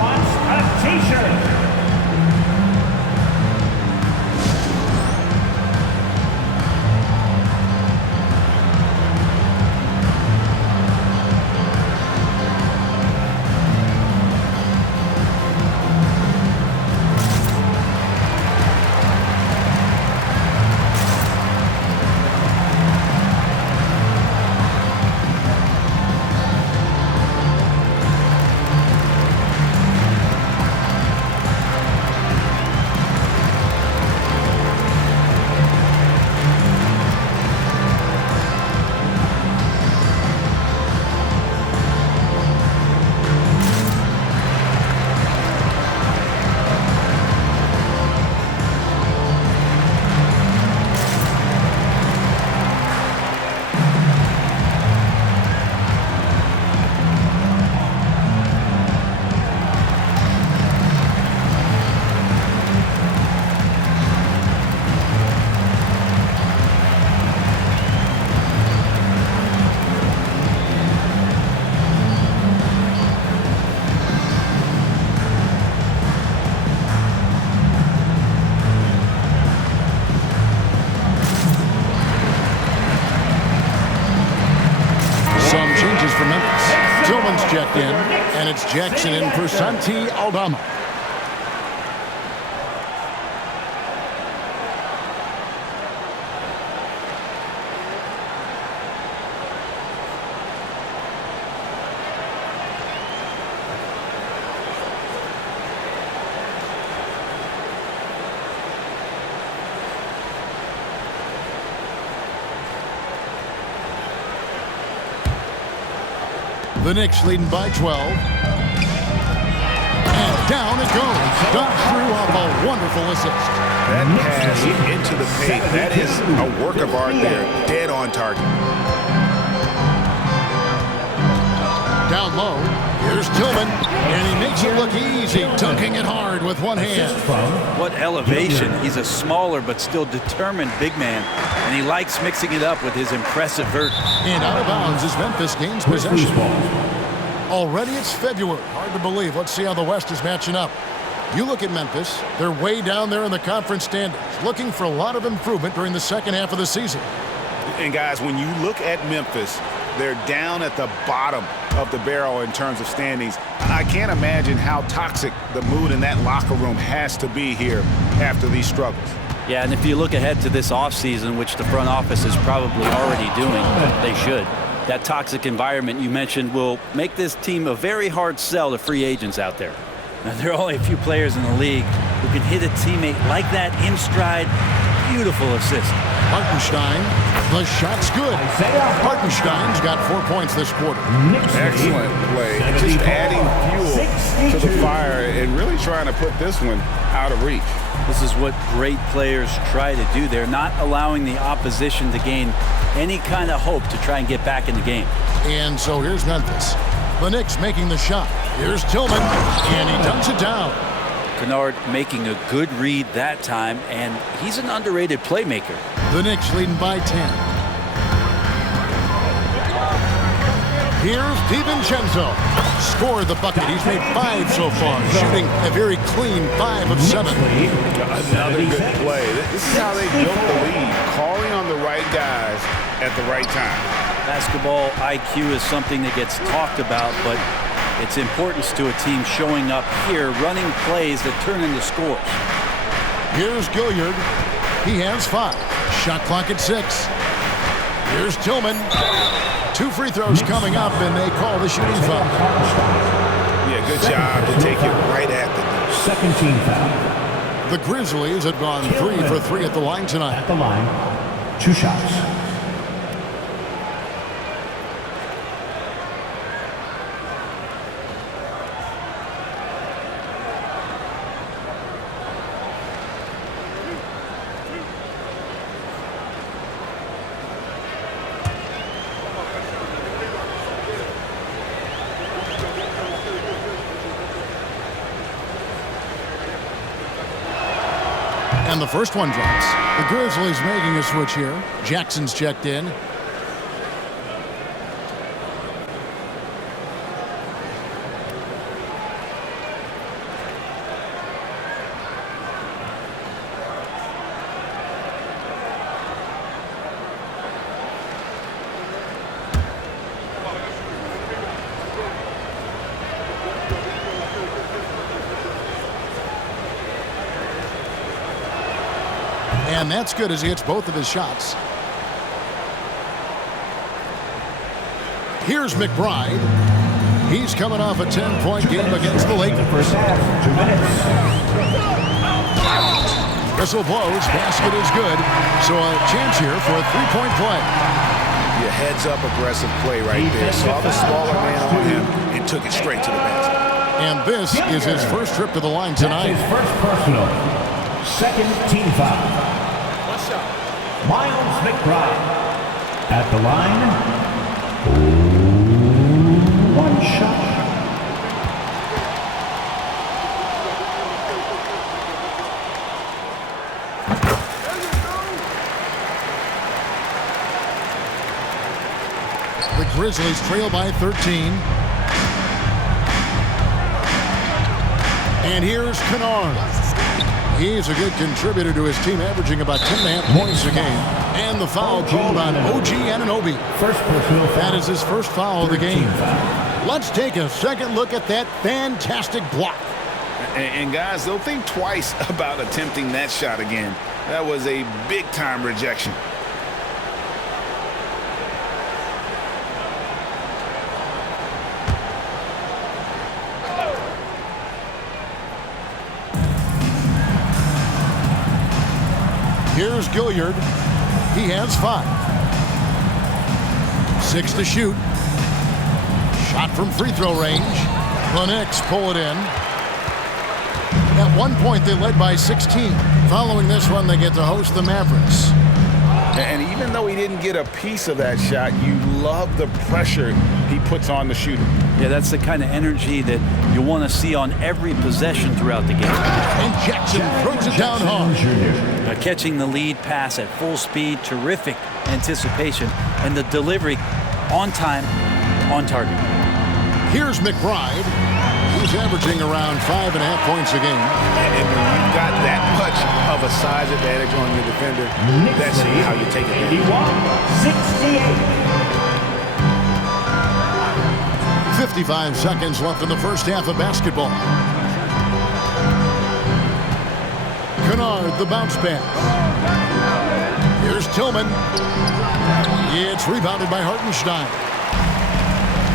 For Memphis. Tillman's checked in, and it's Jackson in for Santi Aldama. The Knicks leading by 12. And down it goes. Dunk through off a wonderful assist. That pass into the paint, that is a work of art there. Dead on target. Down low. Here's Tillman. And he makes it look easy, dunking it hard with one hand. What elevation. He's a smaller but still determined big man. And he likes mixing it up with his impressive vert. And out of bounds as Memphis gains possession. Already it's February. Hard to believe. Let's see how the West is matching up. You look at Memphis. They're way down there in the conference standings, looking for a lot of improvement during the second half of the season. And guys, when you look at Memphis, they're down at the bottom of the barrel in terms of standings. I can't imagine how toxic the mood in that locker room has to be here after these struggles. Yeah, and if you look ahead to this offseason, which the front office is probably already doing, they should. That toxic environment you mentioned will make this team a very hard sell to free agents out there. Now, there are only a few players in the league who can hit a teammate like that in stride. Beautiful assist. Hartenstein, the shot's good. Hartenstein's got 4 points this quarter. Excellent play. Just adding fuel to the fire and really trying to put this one out of reach. This is what great players try to do. They're not allowing the opposition to gain any kind of hope to try and get back in the game. And so here's Memphis. The Knicks making the shot. Here's Tillman, and he dunks it down. Kennard making a good read that time, and he's an underrated playmaker. The Knicks leading by 10. Here's DiVincenzo. Scored the bucket. He's made 5 so far, shooting a very clean 5 of 7. Another good play. This is how they built the lead, calling on the right guys at the right time. Basketball IQ is something that gets talked about, but its importance to a team showing up here, running plays that turn into scores. Here's Gilyard. He has 5. Shot clock at 6. Here's Tillman. 2 free throws coming up, and they call the shooting foul. Yeah, good job to take it right at the net. Second team foul. The Grizzlies have gone 3 for 3 at the line tonight. At the line, 2 shots. And the first one drops. The Grizzlies making a switch here. Jackson's checked in. And that's good as he hits both of his shots. Here's McBride. He's coming off a 10-point game against the Lakers. First half, 2 minutes. Whistle blows. Basket is good. So a chance here for a 3-point play. Your heads-up aggressive play right there. Saw the smaller man on him and took it straight to the basket. And this is his first trip to the line tonight. His first personal. Second team foul. Miles McBride at the line. 1 shot. The Grizzlies trail by 13. And here's Kennard. He's a good contributor to his team, averaging about 10.5 points a game. And the foul called on OG Anunoby. First personal foul. That is his first foul of the game. Let's take a second look at that fantastic block. And guys, they'll think twice about attempting that shot again. That was a big-time rejection. Here's Gilyard. He has 5. 6 to shoot. Shot from free throw range. The Knicks pull it in. At one point, they led by 16. Following this one, they get to host the Mavericks. And even though he didn't get a piece of that shot, you love the pressure he puts on the shooter. Yeah, that's the kind of energy that you want to see on every possession throughout the game. And Jackson throws it down hard. Catching the lead pass at full speed, terrific anticipation, and the delivery on time, on target. Here's McBride. He's averaging around 5.5 points a game. And when you've got that much of a size advantage on your defender, that's how you take it. 81-68. 55 seconds left in the first half of basketball. Kennard, the bounce pass. Here's Tillman. It's rebounded by Hartenstein.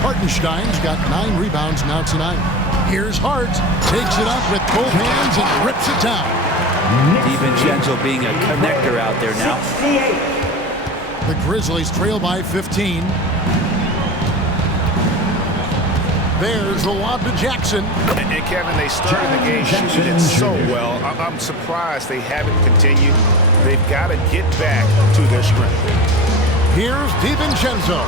Hartenstein's got 9 rebounds now tonight. Here's Hart. Takes it up with both hands and rips it down. DiVincenzo being a connector out there now. The Grizzlies trail by 15. There's the lob to Jackson. And Kevin, they started the game shooting it so well. I'm surprised they haven't continued. They've got to get back to their strength. Here's DiVincenzo.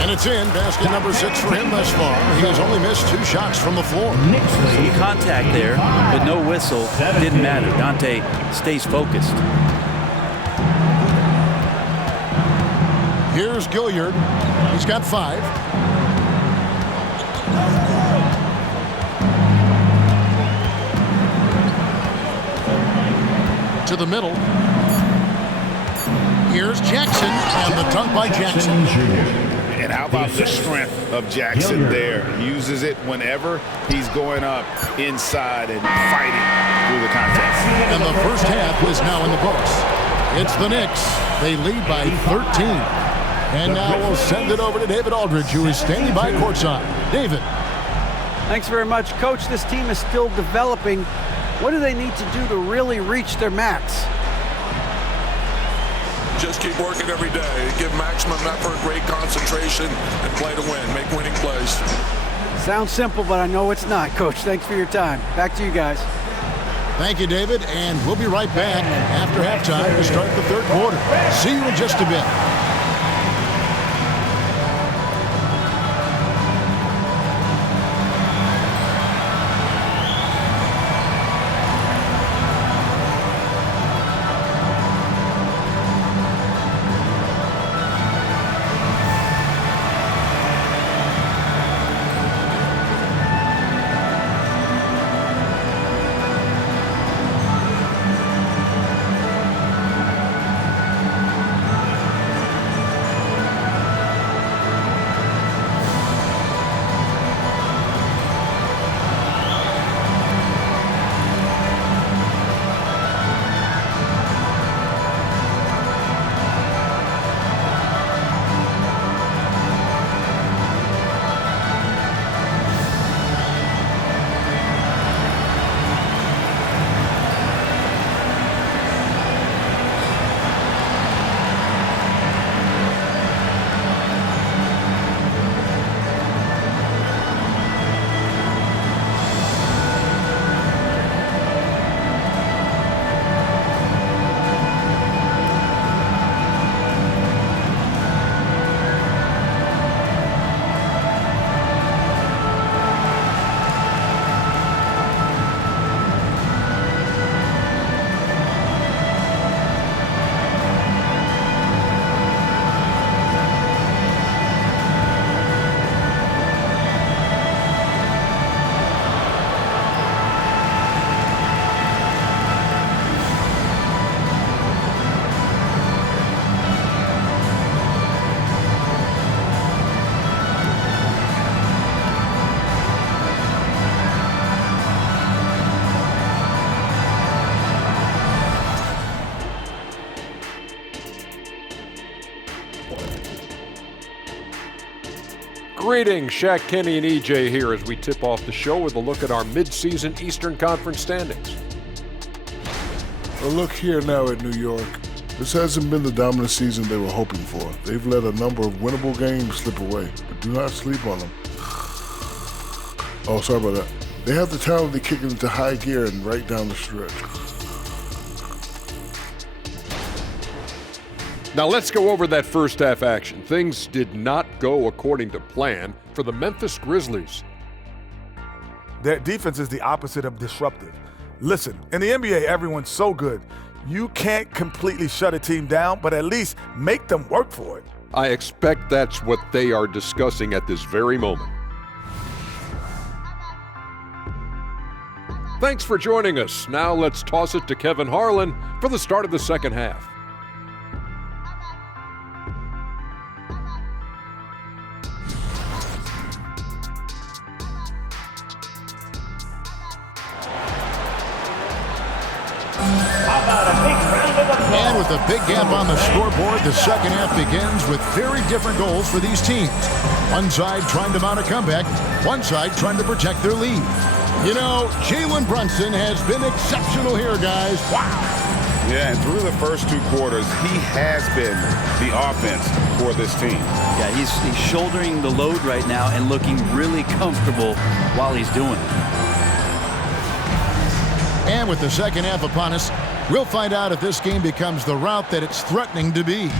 And it's in. Basket number 6 for him thus far. He has only missed 2 shots from the floor. Some contact there, but no whistle. Didn't matter. Dante stays focused. Here's Gilyard. He's got 5. To the middle. Here's Jackson, and the dunk by Jackson. And how about the strength of Jackson there? Uses it whenever he's going up inside and fighting through the contact. And the first half is now in the books. It's the Knicks. They lead by 13. And now we'll send it over to David Aldridge, who is standing by courtside. David. Thanks very much, Coach. This team is still developing. What do they need to do to really reach their max? Just keep working every day. Give maximum effort, great concentration, and play to win. Make winning plays. Sounds simple, but I know it's not, Coach. Thanks for your time. Back to you guys. Thank you, David. And we'll be right back after halftime to start the third quarter. See you in just a bit. Greetings, Shaq, Kenny, and EJ here as we tip off the show with a look at our mid-season Eastern Conference standings. Well, look here now at New York. This hasn't been the dominant season they were hoping for. They've let a number of winnable games slip away, but do not sleep on them. Oh, sorry about that. They have the talent to kick it into high gear and right down the stretch. Now let's go over that first half action. Things did not go according to plan for the Memphis Grizzlies. Their defense is the opposite of disruptive. Listen, in the NBA, everyone's so good. You can't completely shut a team down, but at least make them work for it. I expect that's what they are discussing at this very moment. Thanks for joining us. Now let's toss it to Kevin Harlan for the start of the second half. And with a big gap on the scoreboard, the second half begins with very different goals for these teams. One side trying to mount a comeback, one side trying to protect their lead. You know, Jalen Brunson has been exceptional here, guys. Wow. Yeah, and through the first 2 quarters, he has been the offense for this team. Yeah, he's shouldering the load right now and looking really comfortable while he's doing it. And with the second half upon us, we'll find out if this game becomes the route that it's threatening to be.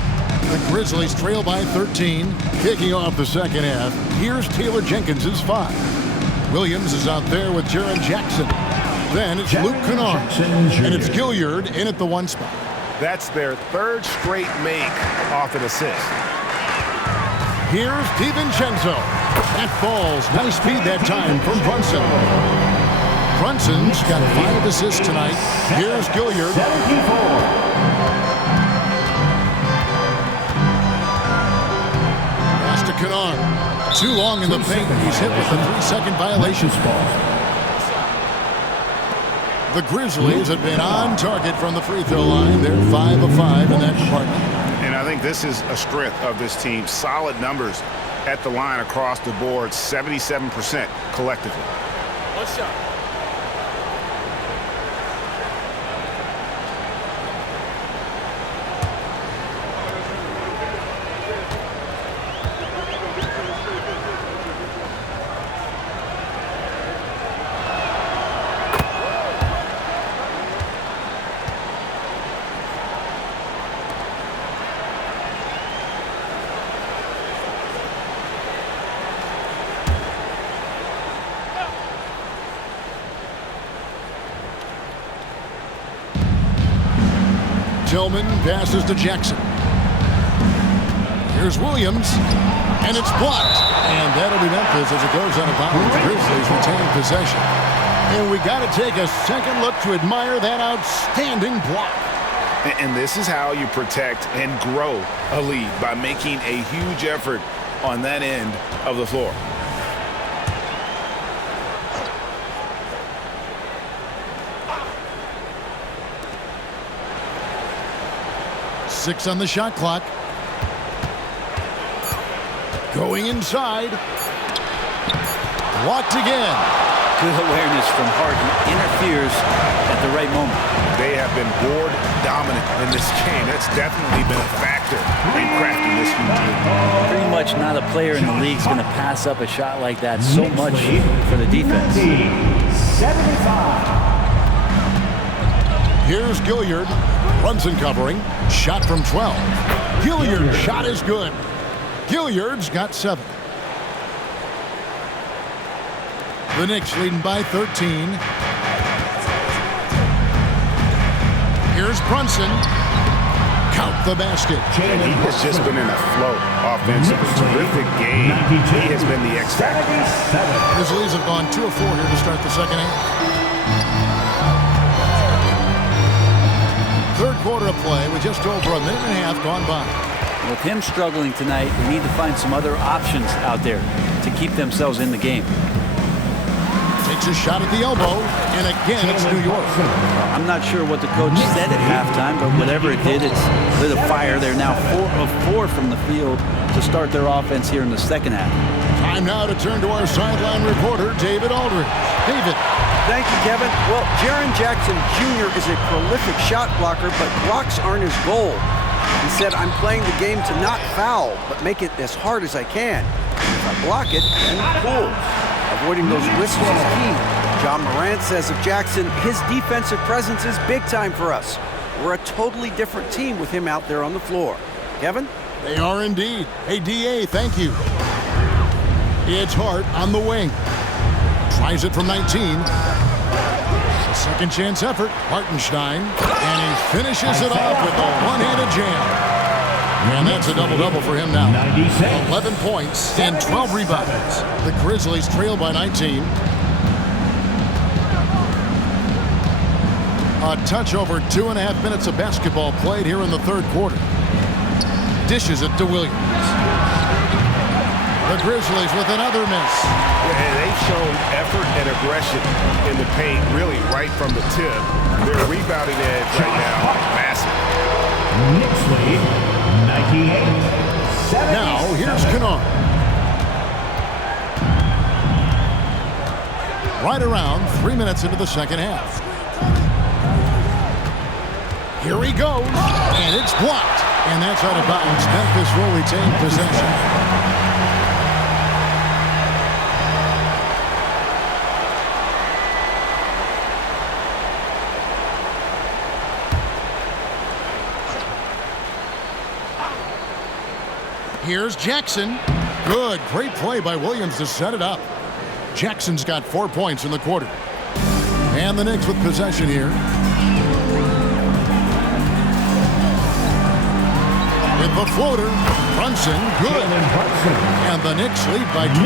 The Grizzlies trail by 13. Kicking off the second half, here's Taylor Jenkins' 5. Williams is out there with Jaren Jackson. Then it's Luke Kennard. And it's Gilyard in at the 1 spot. That's their 3rd straight make off an assist. Here's DiVincenzo. That falls. Nice speed that time from Brunson. Brunson's got 5 assists tonight. Here's Gilyard. Pass to Kennard. Too long in the paint. He's hit with the 3-second violation. The Grizzlies have been on target from the free throw line. They're 5 of 5 in that department. And I think this is a strength of this team. Solid numbers at the line across the board, 77% collectively. One shot. Tillman passes to Jackson. Here's Williams, and it's blocked. And that'll be Memphis as it goes out of bounds. Grizzlies retain possession. And we got to take a second look to admire that outstanding block. And this is how you protect and grow a lead, by making a huge effort on that end of the floor. Six on the shot clock. Going inside. Blocked again. Good awareness from Harden. Interferes at the right moment. They have been board dominant in this game. That's definitely been a factor in crafting this huge lead. Pretty much not a player in the league is going to pass up a shot like that so much for the defense. 75. Here's Gilyard. Brunson covering. Shot from 12. Gilyard's shot is good. Gilyard's got 7. The Knicks leading by 13. Here's Brunson. Count the basket. He has just been in a flow offensively. Terrific game. He has been the X factor. Grizzlies have gone 2 of 4 here to start the second half. Third quarter of play with just over a minute and a half gone by. With him struggling tonight, they need to find some other options out there to keep themselves in the game. Takes a shot at the elbow, and again it's New York. I'm not sure what the coach said at halftime, but whatever it did, it's lit a fire. They're now 4 of 4 from the field to start their offense here in the second half. Time now to turn to our sideline reporter, David Aldridge. David. Thank you, Kevin. Well, Jaren Jackson Jr. is a prolific shot blocker, but blocks aren't his goal. He said, I'm playing the game to not foul, but make it as hard as I can. If I block it, then cool. Avoiding those whistles is key. John Morant says of Jackson, his defensive presence is big time for us. We're a totally different team with him out there on the floor. Kevin? They are indeed. Hey, D.A., thank you. It's Hart on the wing. Tries it from 19. A second chance effort. Hartenstein. And he finishes it off with a one-handed jam. And that's a double-double for him now. 11 points and 12 rebounds. The Grizzlies trail by 19. A touch over 2.5 minutes of basketball played here in the third quarter. Dishes it to Williams. The Grizzlies with another miss. And they've shown effort and aggression in the paint, really right from the tip. Their rebounding edge right now, massive. Knicks lead, 98. Now, here's Kennard. Right around 3 minutes into the second half. Here he goes, and it's blocked. And that's out of bounds. Memphis will retain possession. Here's Jackson. Good, great play by Williams to set it up. Jackson's got 4 points in the quarter. And the Knicks with possession here. With the floater, Brunson, good. And the Knicks lead by 21.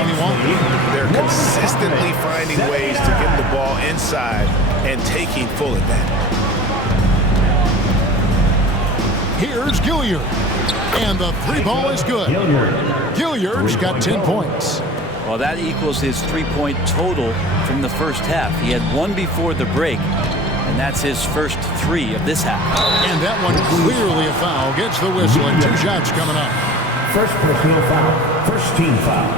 They're consistently finding ways to get the ball inside and taking full advantage. Here's Gilyard. And the three ball is good. Gilyard's got 10 points. Well, that equals his three-point total from the first half. He had one before the break, and that's his first three of this half. And that one clearly a foul. Gets the whistle, and 2 shots coming up. First personal foul. First team foul.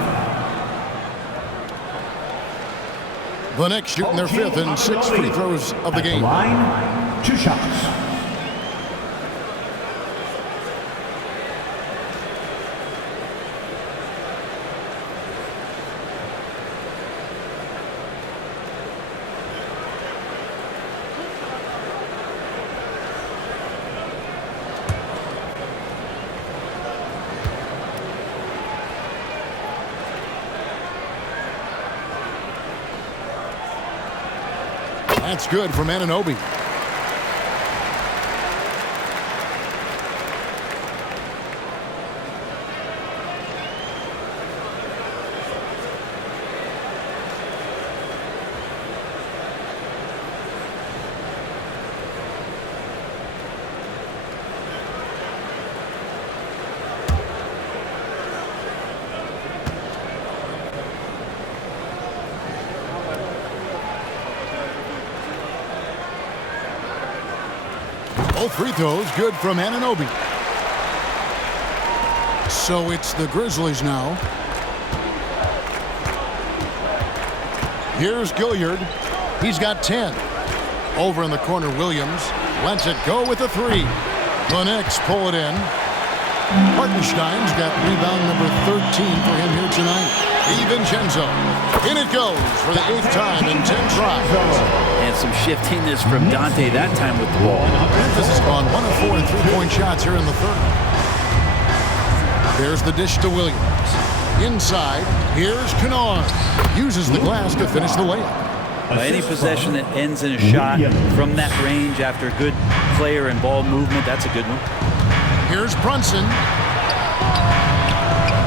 The Knicks shooting their 5th and 6th free throws of the game. Line, 2 shots. That's good from Anunoby. Both free throws good from Anunoby. So it's the Grizzlies now. Here's Gilyard. He's got 10. Over in the corner, Williams lets it go with a 3. The Knicks pull it in. Hartenstein's got rebound number 13 for him here tonight. DiVincenzo. In it goes for the 8th time in 10 tries. And some shiftiness from Dante that time with the ball. Memphis has gone 1 of 4 in three-point shots here in the third. There's the dish to Williams. Inside, here's Gilyard. Uses the glass to finish the layup. Any possession that ends in a shot from that range after good player and ball movement, that's a good one. Here's Brunson.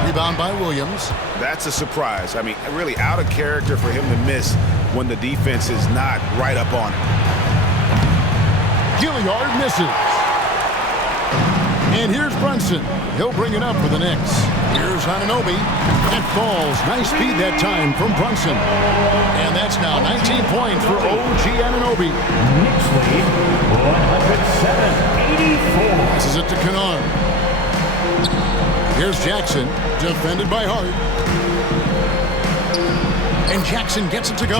Rebound by Williams. That's a surprise. I mean, really out of character for him to miss when the defense is not right up on him. Gilyard misses. And here's Brunson. He'll bring it up for the Knicks. Here's Anunoby. It falls. Nice feed that time from Brunson. And that's now 19 points for OG Anunoby. Knicks lead 107-84. Passes it to Gilyard. Here's Jackson, defended by Hart. And Jackson gets it to go.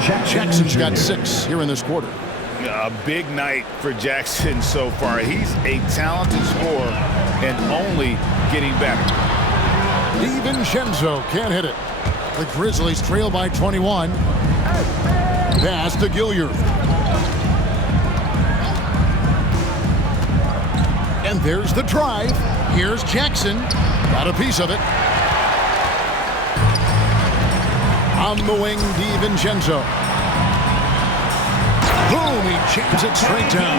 Jackson's got 6 here in this quarter. A big night for Jackson so far. He's a talented scorer and only getting better. DiVincenzo can't hit it. The Grizzlies trail by 21. Pass to Gilyard. And there's the drive. Here's Jackson. Got a piece of it. On the wing, DiVincenzo. Boom, he jams it straight down.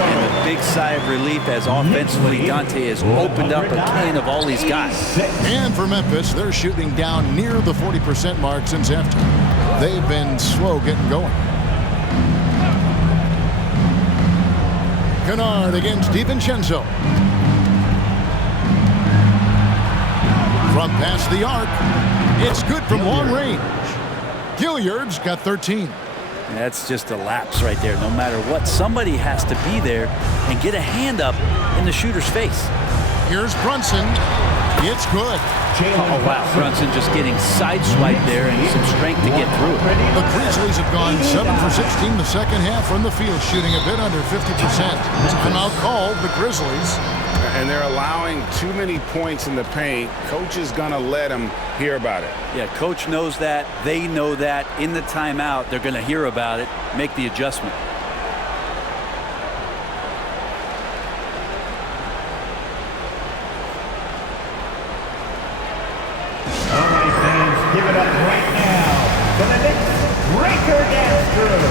And a big sigh of relief as offensively Dante has opened up a can of all he's got. And for Memphis, they're shooting down near the 40% mark since halftime. They've been slow getting going. Gilyard against DiVincenzo. From past the arc, it's good from long range. Gilyard's got 13. That's just a lapse right there. No matter what, somebody has to be there and get a hand up in the shooter's face. Here's Brunson. It's good. Oh, wow. Brunson just getting sideswiped there and some strength to get through it. The Grizzlies have gone 7 for 16 the second half from the field, shooting a bit under 50%. Come out called the Grizzlies. And they're allowing too many points in the paint. Coach is going to let them hear about it. Yeah, coach knows that. They know that. In the timeout, they're going to hear about it, make the adjustment. Give it up right now for the Knicks breaker dance crew.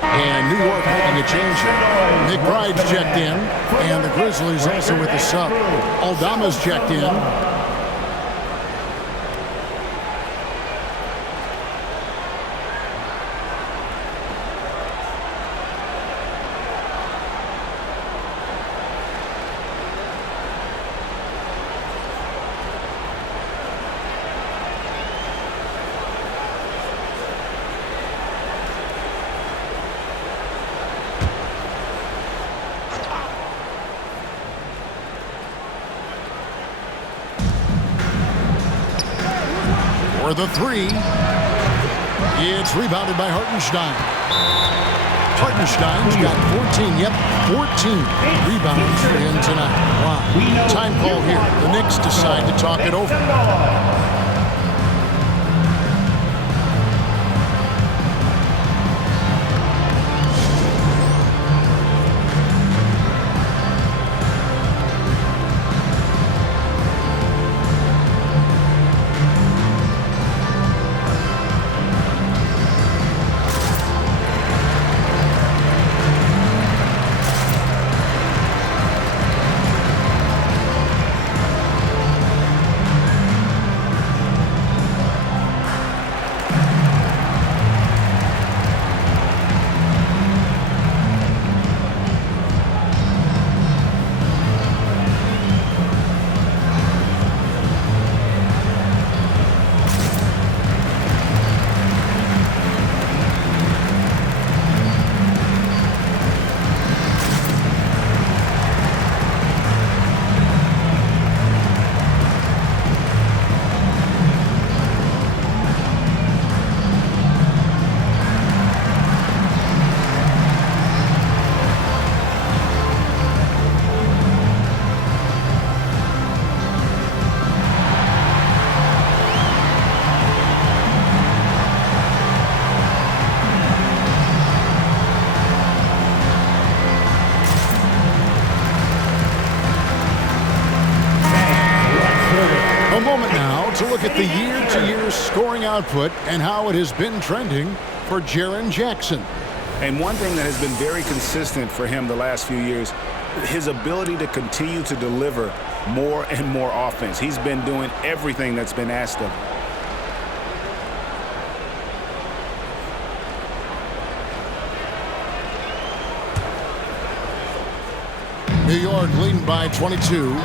And New York making a change here. McBride's checked in, and the Grizzlies also with the sub. Aldama's checked in. For the three, it's rebounded by Hartenstein. Hartenstein's got 14 rebounds for him tonight. Wow. Time call here. The Knicks decide to talk it over. A moment now to look at the year-to-year scoring output and how it has been trending for Jaren Jackson. And one thing that has been very consistent for him the last few years, his ability to continue to deliver more and more offense. He's been doing everything that's been asked of him. New York leading by 22.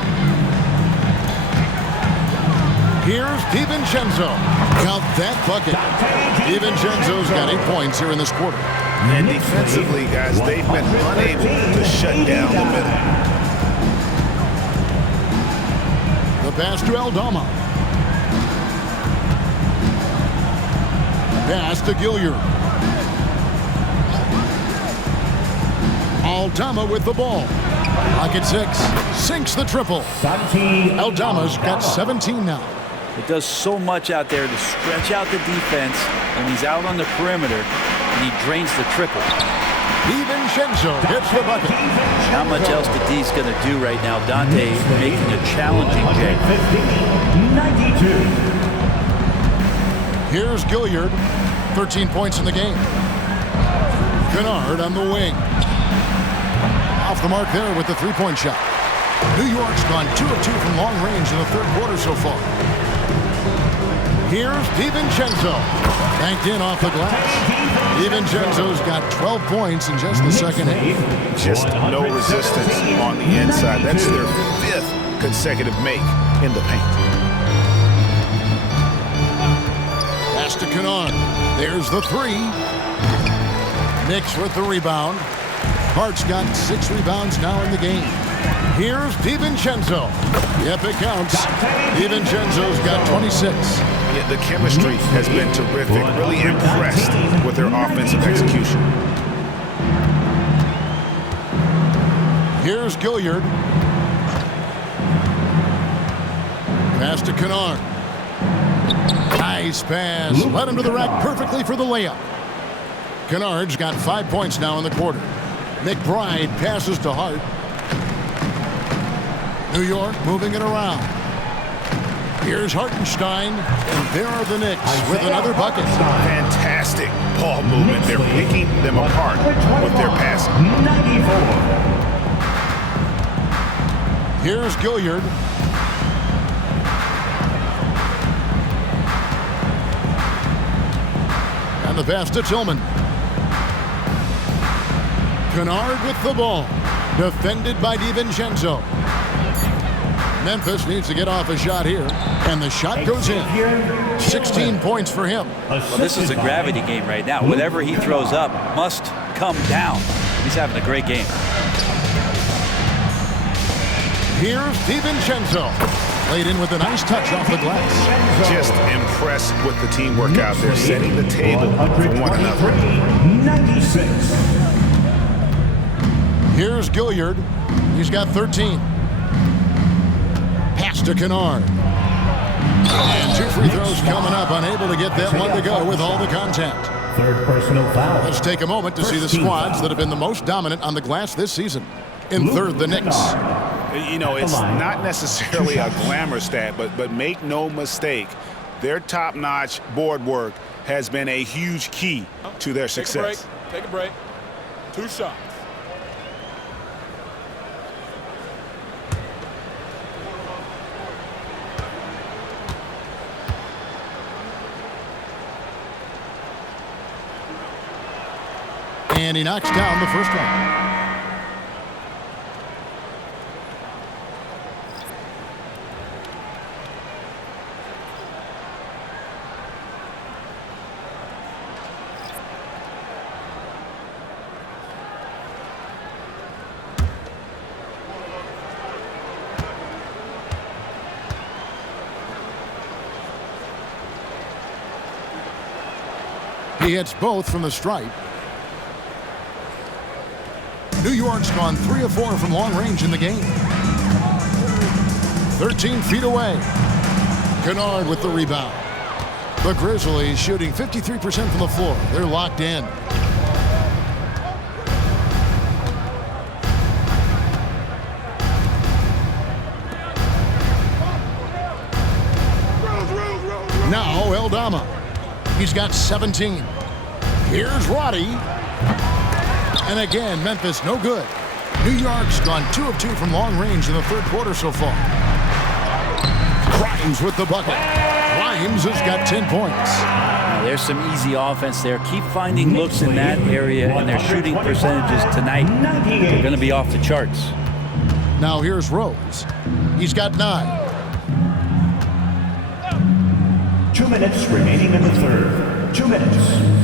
Here's DiVincenzo. Count that bucket. DiVincenzo's got 8 points here in this quarter. And defensively, guys, they've been unable to shut down the middle. The pass to Aldama. Pass to Gilyard. Aldama with the ball. Pocket 6. Sinks the triple. Aldama's got 17 now. It does so much out there to stretch out the defense when he's out on the perimeter, and he drains the triple. DiVincenzo gets the bucket. Not much else that D's going to do right now. Dante making a challenging J. Here's Gilyard, 13 points in the game. Kennard on the wing. Off the mark there with the three-point shot. New York's gone 2 of 2 from long range in the third quarter so far. Here's DiVincenzo. Banked in off the glass. DiVincenzo's got 12 points in just the second half. Just no resistance on the inside. That's their 5th consecutive make in the paint. Pass to Kennard. There's the three. Knicks with the rebound. Hart's got 6 rebounds now in the game. Here's DiVincenzo. Yep, it counts. DiVincenzo's got 26. Yeah, the chemistry has been terrific. Really impressed with their offensive execution. Here's Gilyard. Pass to Kennard. Nice pass. Led him to the rack perfectly for the layup. Kennard's got 5 points now in the quarter. McBride passes to Hart. New York moving it around. Here's Hartenstein, and there are the Knicks with another bucket. Fantastic ball movement. They're picking them apart with their passing. Here's Gilyard. And the pass to Tillman. Kennard with the ball. Defended by DiVincenzo. Memphis needs to get off a shot here, and the shot goes in. 16 points for him. Well, this is a gravity game right now. Whatever he throws up must come down. He's having a great game. Here's DiVincenzo. Laid in with a nice touch off the glass. Just impressed with the teamwork out there, setting the table for one another. 96. Here's Gilyard. He's got 13. Pass to Kennard. And 2 free throws coming up. Unable to get that one to go with all the contact. Third personal foul. Let's take a moment to see the squads that have been the most dominant on the glass this season. In third, the Knicks. You know, it's not necessarily a glamour stat, but make no mistake, their top-notch board work has been a huge key to their success. Take a break. 2 shots. And he knocks down the first one. He hits both from the stripe. New York's gone 3 of 4 from long range in the game. 13 feet away. Kennard with the rebound. The Grizzlies shooting 53% from the floor. They're locked in. Now Eldama. He's got 17. Here's Roddy. And again, Memphis no good. New York's gone 2 of 2 from long range in the third quarter so far. Grimes with the bucket. Grimes has got 10 points. Now, there's some easy offense there. Keep finding looks in that area, and their shooting percentages tonight are going to be off the charts. Now here's Rose. He's got 9. 2 minutes remaining in the third. 2 minutes.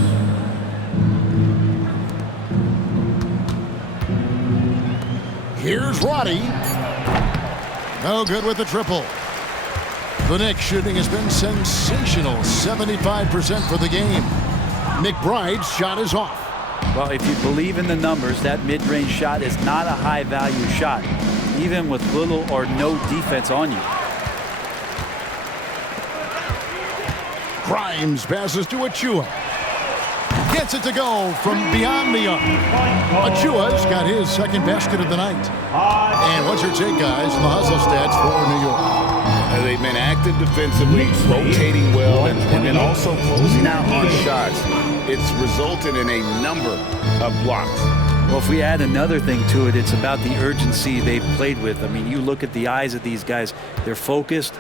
Here's Roddy. No good with the triple. The Knicks shooting has been sensational. 75% for the game. McBride's shot is off. Well, if you believe in the numbers, that mid-range shot is not a high-value shot, even with little or no defense on you. Grimes passes to Achua. Gets it to go from beyond the arc. Achua's got his second basket of the night. And what's your take, guys, on the hustle stats for New York? They've been active defensively, rotating well, and then also closing out on shots. It's resulted in a number of blocks. Well, if we add another thing to it, it's about the urgency they've played with. I mean, you look at the eyes of these guys. They're focused,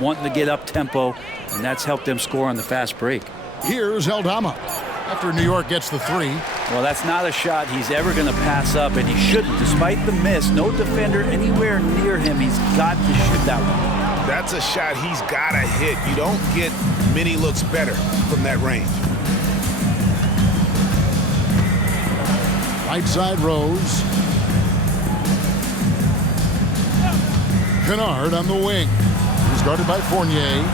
wanting to get up tempo, and that's helped them score on the fast break. Here's Aldama after New York gets the three. Well, that's not a shot he's ever going to pass up, and he shouldn't. Despite the miss, no defender anywhere near him. He's got to shoot that one. That's a shot he's got to hit. You don't get many looks better from that range. Right side Rose. Kennard on the wing. He's guarded by Fournier.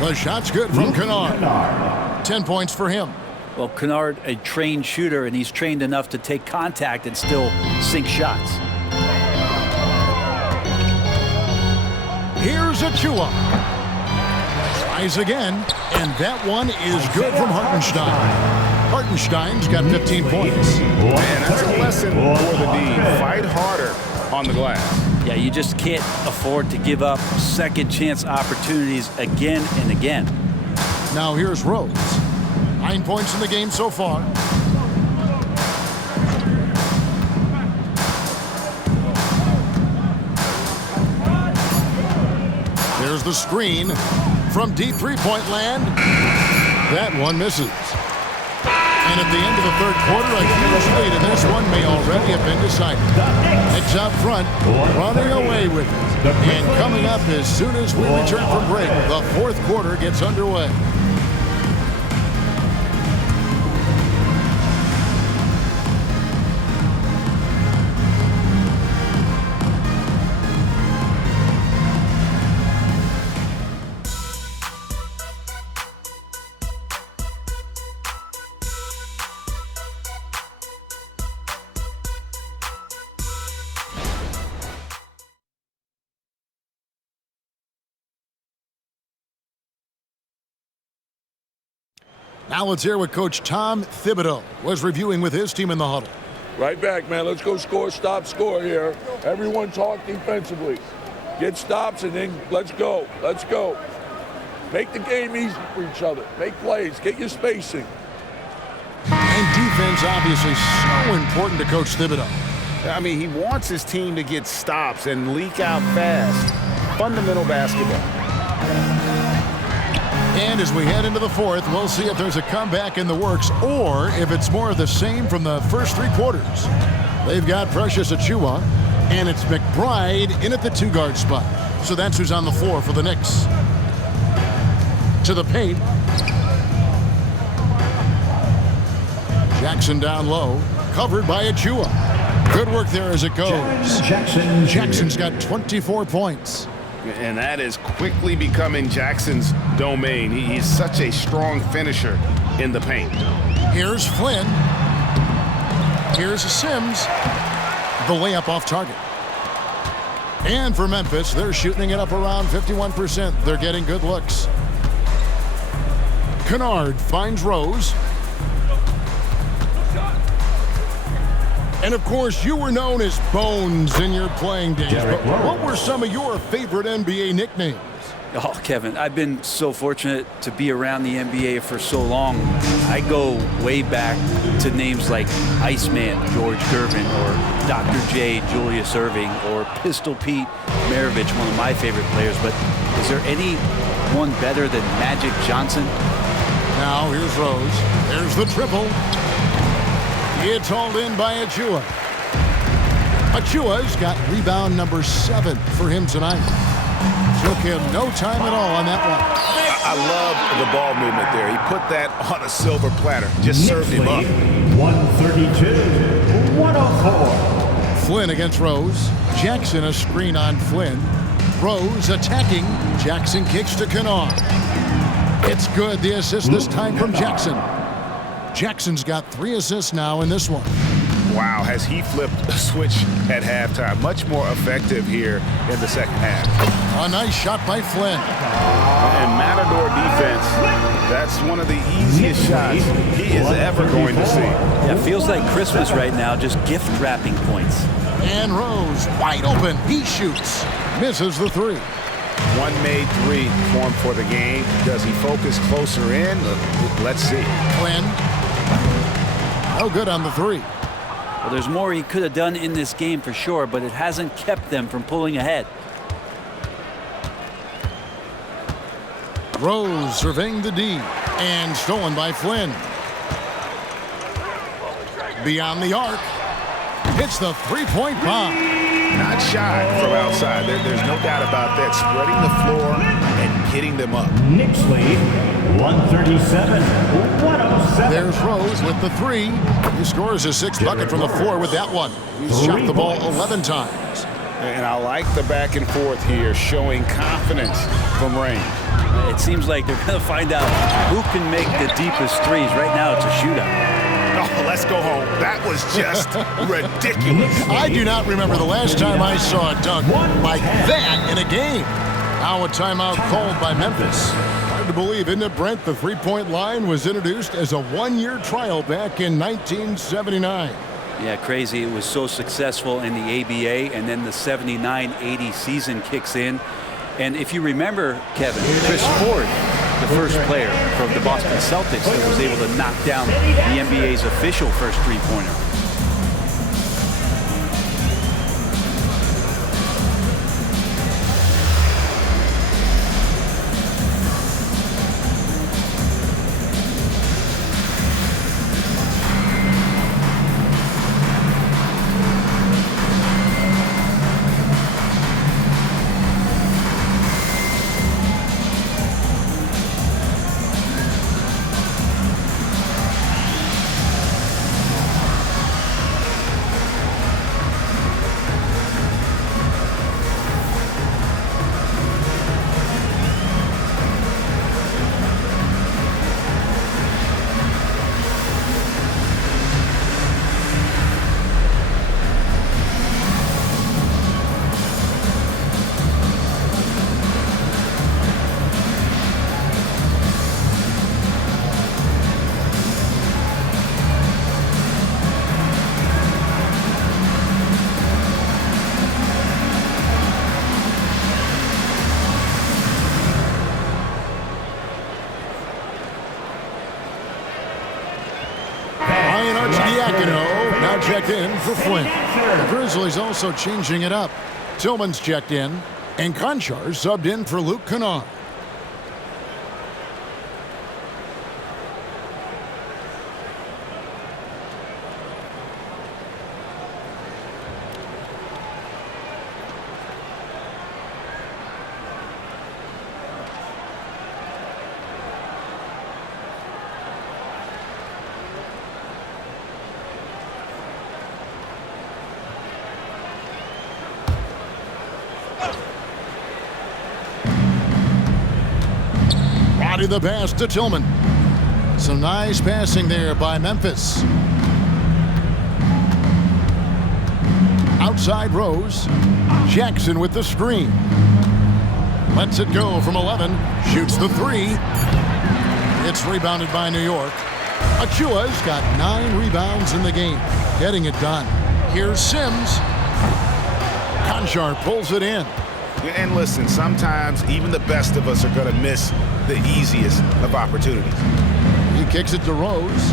The shot's good from Kennard. 10 points for him. Well, Kennard, a trained shooter, and he's trained enough to take contact and still sink shots. Here's Achua. Tries again, and that one is good from Hartenstein. Hartenstein's got 15 points. Man, that's a lesson for the D. Fight harder on the glass. Yeah, you just can't afford to give up second chance opportunities again and again. Now here's Rose. 9 points in the game so far. There's the screen from deep three-point land. That one misses. And at the end of the third quarter, a huge lead, and this one may already have been decided. Knicks out front, running away with it. And coming up as soon as we return from break, the fourth quarter gets underway. Now let's hear what Coach Tom Thibodeau was reviewing with his team in the huddle. Right back, man. Let's go score, stop, score here. Everyone talk defensively. Get stops and then let's go. Let's go. Make the game easy for each other. Make plays. Get your spacing. And defense obviously so important to Coach Thibodeau. I mean, he wants his team to get stops and leak out fast. Fundamental basketball. And as we head into the fourth, we'll see if there's a comeback in the works or if it's more of the same from the first three quarters. They've got Precious Achua, and it's McBride in at the two-guard spot. So that's who's on the floor for the Knicks. To the paint. Jackson down low, covered by Achua. Good work there as it goes. Jackson's got 24 points. And that is quickly becoming Jackson's domain. He's such a strong finisher in the paint. Here's Flynn. Here's Sims. The layup off target. And for Memphis, they're shooting it up around 51%. They're getting good looks. Kennard finds Rose. And, of course, you were known as Bones in your playing days. But what were some of your favorite NBA nicknames? Oh, Kevin, I've been so fortunate to be around the NBA for so long. I go way back to names like Iceman, George Gervin, or Dr. J, Julius Erving, or Pistol Pete Maravich, one of my favorite players. But is there any one better than Magic Johnson? Now, here's Rose. There's the triple. It's hauled in by Achua. Achua's got rebound number 7 for him tonight. Took him no time at all on that one. I love the ball movement there. He put that on a silver platter. Just served him up. 132-104. Flynn against Rose. Jackson a screen on Flynn. Rose attacking. Jackson kicks to Kennard. It's good. The assist this time from Jackson. Jackson's got 3 assists now in this one. Wow, has he flipped a switch at halftime. Much more effective here in the second half. A nice shot by Flynn. And Matador defense, that's one of the easiest shots he is ever going to see. Yeah, it feels like Christmas right now, just gift wrapping points. And Rose, wide open. He shoots. Misses the three. One made three formed for the game. Does he focus closer in? Let's see. Flynn. No good on the three. Well, there's more he could have done in this game for sure, but it hasn't kept them from pulling ahead. Rose surveying the D. And stolen by Flynn. Beyond the arc. Hits the three-point bomb. Not shy from outside. There's no doubt about that. Spreading the floor and getting them up. Knicks lead 137-107. There's Rose with the three. He scores his sixth bucket from the floor with that one. He's shot the ball 11 times. And I like the back and forth here, showing confidence from range. It seems like they're going to find out who can make the deepest threes. Right now, it's a shootout. Oh, let's go home. That was just ridiculous. I do not remember the last time I saw a dunk like that in a game. Now a timeout called by Memphis. Hard to believe, isn't it, Brent? The three-point line was introduced as a one-year trial back in 1979. Yeah, crazy. It was so successful in the ABA, and then the 79-80 season kicks in. And if you remember, Kevin, Chris Ford, the first player from the Boston Celtics that was able to knock down the NBA's official first three-pointer. Now checked in for Flynn. The Grizzlies also changing it up. Tillman's checked in, and Conchar subbed in for Luke Kennard. The pass to Tillman. Some nice passing there by Memphis. Outside Rose. Jackson with the screen. Lets it go from 11. Shoots the three. It's rebounded by New York. Achua's got 9 rebounds in the game. Getting it done. Here's Sims. Conchar pulls it in. And listen, sometimes even the best of us are going to miss the easiest of opportunities. He kicks it to Rose.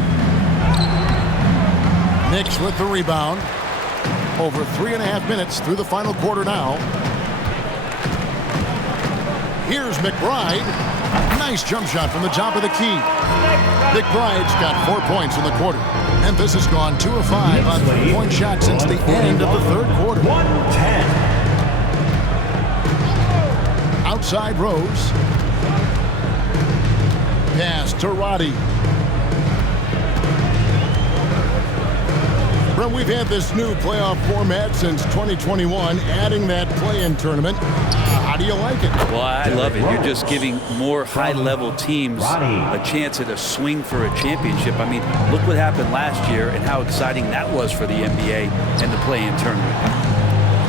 Knicks with the rebound. Over 3.5 minutes through the final quarter now. Here's McBride. Nice jump shot from the top of the key. McBride's got 4 points in the quarter. Memphis has gone 2 of 5 on 3-point shots since the end of the third quarter. 110. Outside Rose. Pass to Roddy. Well, we've had this new playoff format since 2021, adding that play-in tournament. How do you like it? Well, I love it. You're just giving more high-level teams a chance at a swing for a championship. I mean, look what happened last year and how exciting that was for the NBA and the play-in tournament.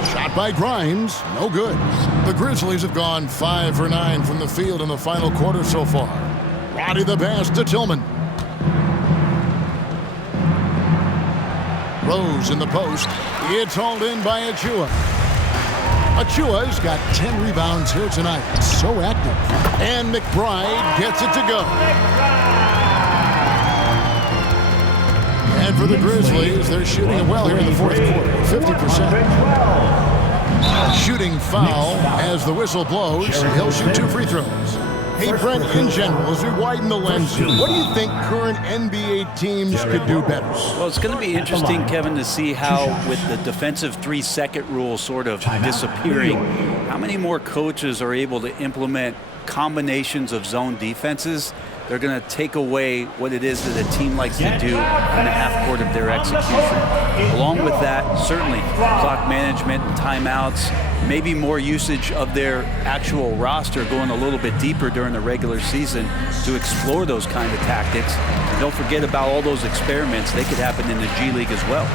Shot by Grimes, no good. The Grizzlies have gone 5 for 9 from the field in the final quarter so far. Roddy the pass to Tillman. Rose in the post. It's hauled in by Achua. Achua's got 10 rebounds here tonight. So active. And McBride gets it to go. And for the Grizzlies, they're shooting it well here in the fourth quarter, 50%. Shooting foul as the whistle blows. He'll shoot 2 free throws. Hey, Brent, in general, as we widen the lens here, what do you think current NBA teams could do better? Well, it's going to be interesting, Kevin, to see how, with the defensive 3-second rule sort of disappearing, how many more coaches are able to implement combinations of zone defenses. They're going to take away what it is that a team likes to do in the half court of their execution. Along with that, certainly clock management and timeouts, maybe more usage of their actual roster going a little bit deeper during the regular season to explore those kind of tactics. And don't forget about all those experiments. They could happen in the G League as well.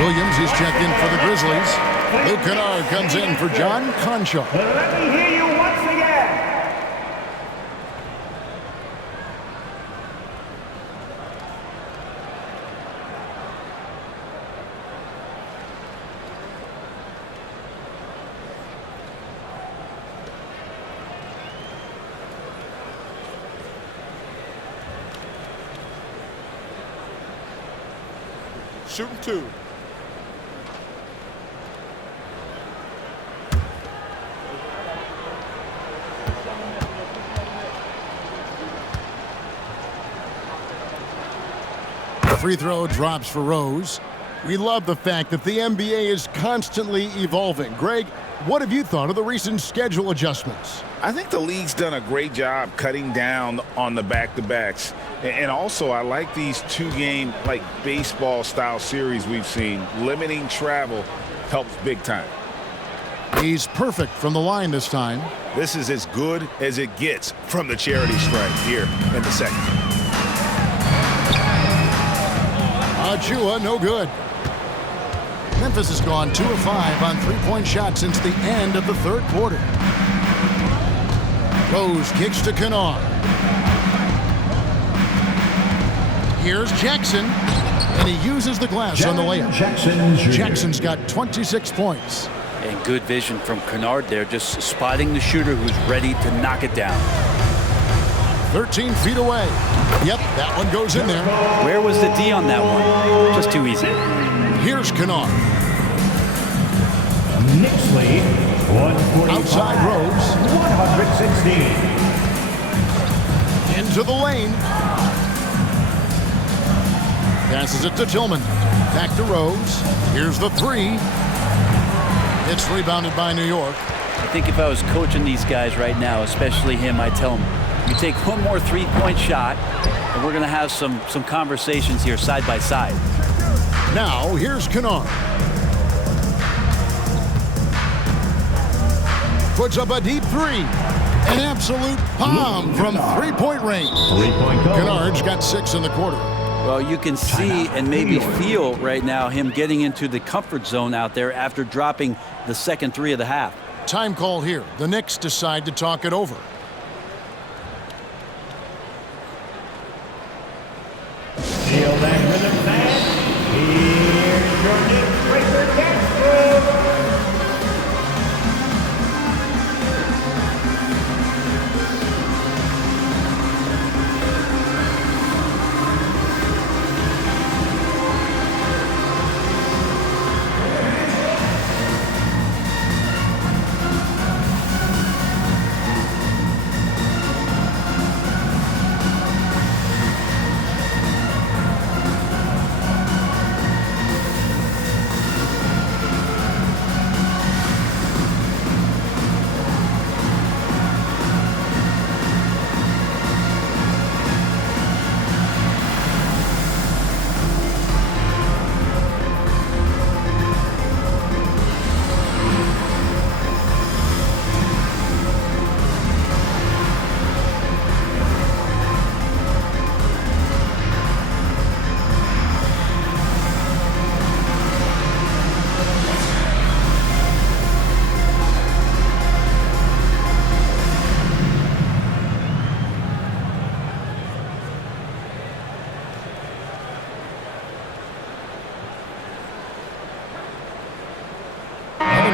Williams is checked in for the Grizzlies. Luke Kennard comes in for John Concho. Let me hear you once again. Shooting 2. Free throw drops for Rose. We love the fact that the NBA is constantly evolving. Greg, what have you thought of the recent schedule adjustments? I think the league's done a great job cutting down on the back-to-backs. And also, I like these 2-game, like baseball-style series we've seen. Limiting travel helps big time. He's perfect from the line this time. This is as good as it gets from the charity stripe here in the second. Achua, no good. Memphis has gone 2 of 5 on 3-point shots since the end of the third quarter. Rose kicks to Kennard. Here's Jackson, and he uses the glass on the layup. Jackson's got 26 points. And good vision from Kennard there, just spotting the shooter who's ready to knock it down. 13 feet away. Yep, that one goes in there. Where was the D on that one? Just too easy. Here's Kennard. Knicks lead, 145. Outside Rose. 116. Into the lane. Passes it to Tillman. Back to Rose. Here's the 3. It's rebounded by New York. I think if I was coaching these guys right now, especially him, I'd tell him, you take one more 3-point shot, and we're going to have some conversations here side by side. Now, here's Kennard. Puts up a deep 3. An absolute bomb from 3-point range. Kennard's got 6 in the quarter. Well, you can see and maybe feel right now him getting into the comfort zone out there after dropping the second 3 of the half. Time call here. The Knicks decide to talk it over. Feel that rhythm, fans. Here's your Knicks breaker dance move.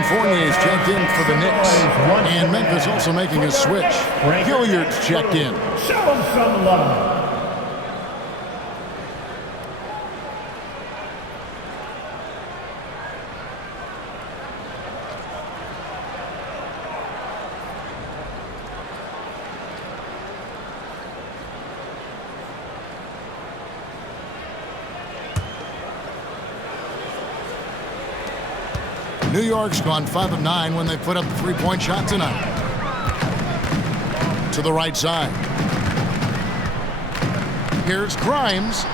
Fournier's checked in for the Knicks. And Memphis also making a switch. Gilyard's checked in. Show him some love. New York's gone 5 of 9 when they put up the three-point shot tonight. To the right side. Here's Grimes.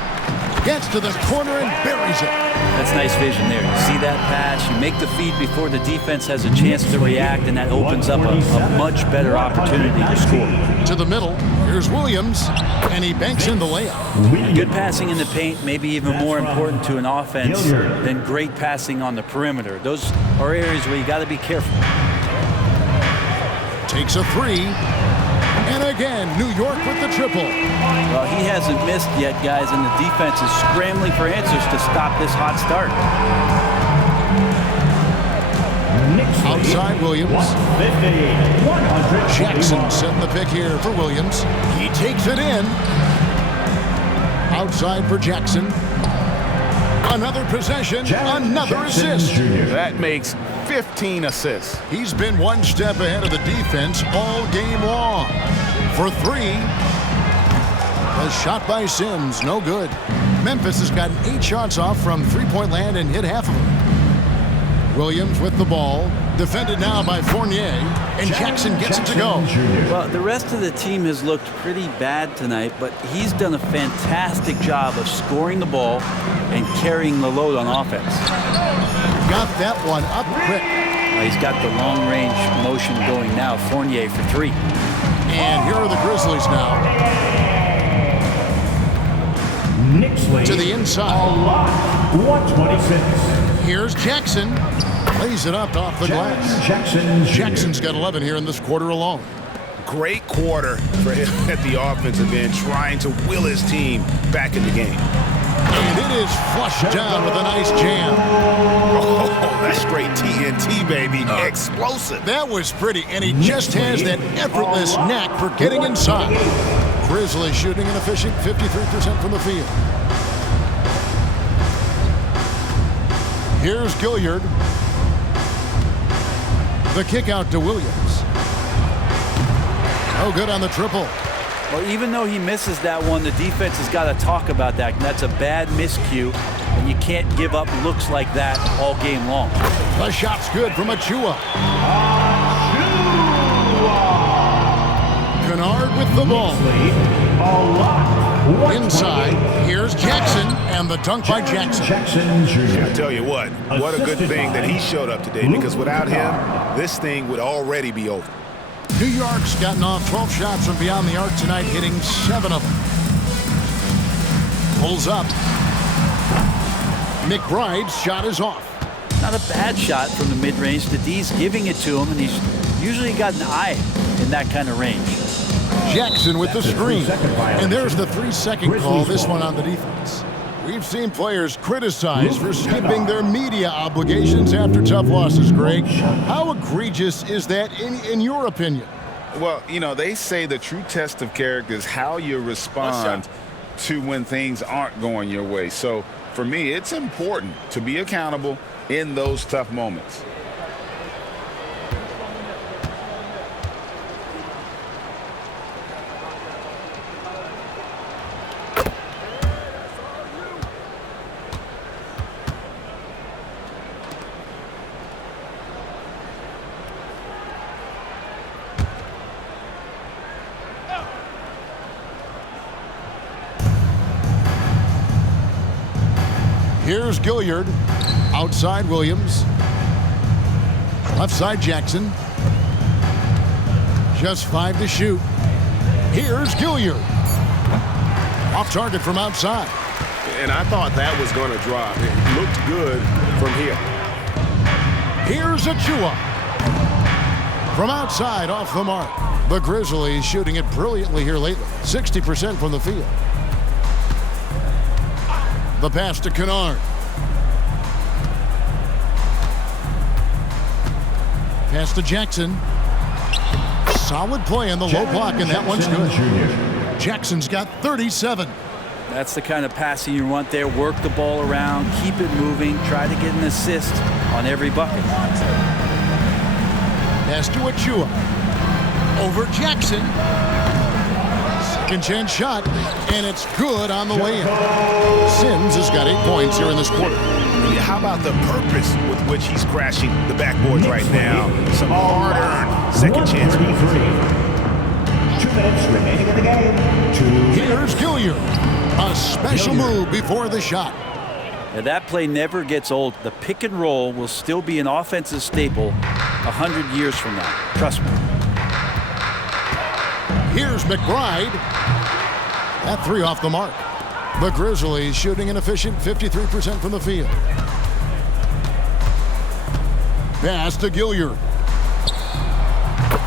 Gets to the corner and buries it. That's nice vision there. You see that pass, you make the feed before the defense has a chance to react, and that opens up a much better opportunity to score. To the middle. Here's Williams, and he banks in the layup. Good passing in the paint may be even more important to an offense than great passing on the perimeter. Those are areas where you got to be careful. Takes a three, and again, New York with the triple. Well, he hasn't missed yet, guys, and the defense is scrambling for answers to stop this hot start. Outside Williams. Jackson setting the pick here for Williams. He takes it in. Outside for Jackson. Another possession, another assist. That makes 15 assists. He's been one step ahead of the defense all game long. For three. A shot by Sims, no good. Memphis has gotten 8 shots off from three-point land and hit half of them. Williams with the ball, defended now by Fournier, and Jackson gets it to go. Well, the rest of the team has looked pretty bad tonight, but he's done a fantastic job of scoring the ball and carrying the load on offense. Got that one up quick. He's got the long-range motion going now. Fournier for 3. And here are the Grizzlies now. To the inside. 126. Here's Jackson. Lays it up off the glass. Jackson's got 11 here in this quarter alone. Great quarter for him at the offensive end, trying to will his team back in the game. And it is flushed down with a nice jam. Oh, that's great TNT, baby. Explosive. That was pretty, and he just has that effortless knack for getting inside. Grizzlies shooting an efficient 53% from the field. Here's Gilyard. The kick out to Williams. Oh, good on the triple. Well, even though he misses that one, the defense has got to talk about that. And that's a bad miscue, and you can't give up looks like that all game long. The shot's good from Achua. Kennard with the ball. Inside, here's Jackson, and the dunk by Jackson. I tell you what a good thing that he showed up today, because without him, this thing would already be over. New York's gotten off 12 shots from beyond the arc tonight, hitting 7 of them. Pulls up. McBride's shot is off. Not a bad shot from the mid-range. The D's giving it to him, and he's usually got an eye in that kind of range. Jackson with the screen. And there's the 3-second call, this one on the defense. We've seen players criticized for skipping their media obligations after tough losses, Greg. How egregious is that in your opinion? Well, you know, they say the true test of character is how you respond to when things aren't going your way. So, for me, it's important to be accountable in those tough moments. Here's Gilyard. Outside Williams. Left side Jackson. Just 5 to shoot. Here's Gilyard. Off target from outside. And I thought that was going to drop. It looked good from here. Here's Achua. From outside, off the mark. The Grizzlies shooting it brilliantly here lately. 60% from the field. The pass to Kennard. Pass to Jackson. Solid play on the low block, and that one's good. Jackson's got 37. That's the kind of passing you want there. Work the ball around, keep it moving, try to get an assist on every bucket. Pass to Achua. Over Jackson. Second chance shot, and it's good on the way in. Sims has got 8 points here in this quarter. How about the purpose with which he's crashing the backboards right now? Some hard-earned second chance. 2 minutes remaining in the game. Here's Gilyard. A special move before the shot. Now that play never gets old. The pick and roll will still be an offensive staple 100 years from now. Trust me. Here's McBride. That 3 off the mark. The Grizzlies shooting an efficient 53% from the field. Pass to Gilyard.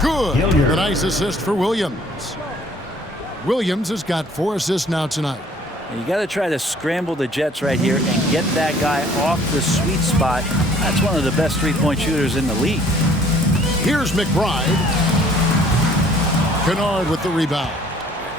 Good. Gilyard. A nice assist for Williams. Williams has got 4 assists now tonight. And you got to try to scramble the Jets right here and get that guy off the sweet spot. That's one of the best three-point shooters in the league. Here's McBride. Kennard with the rebound.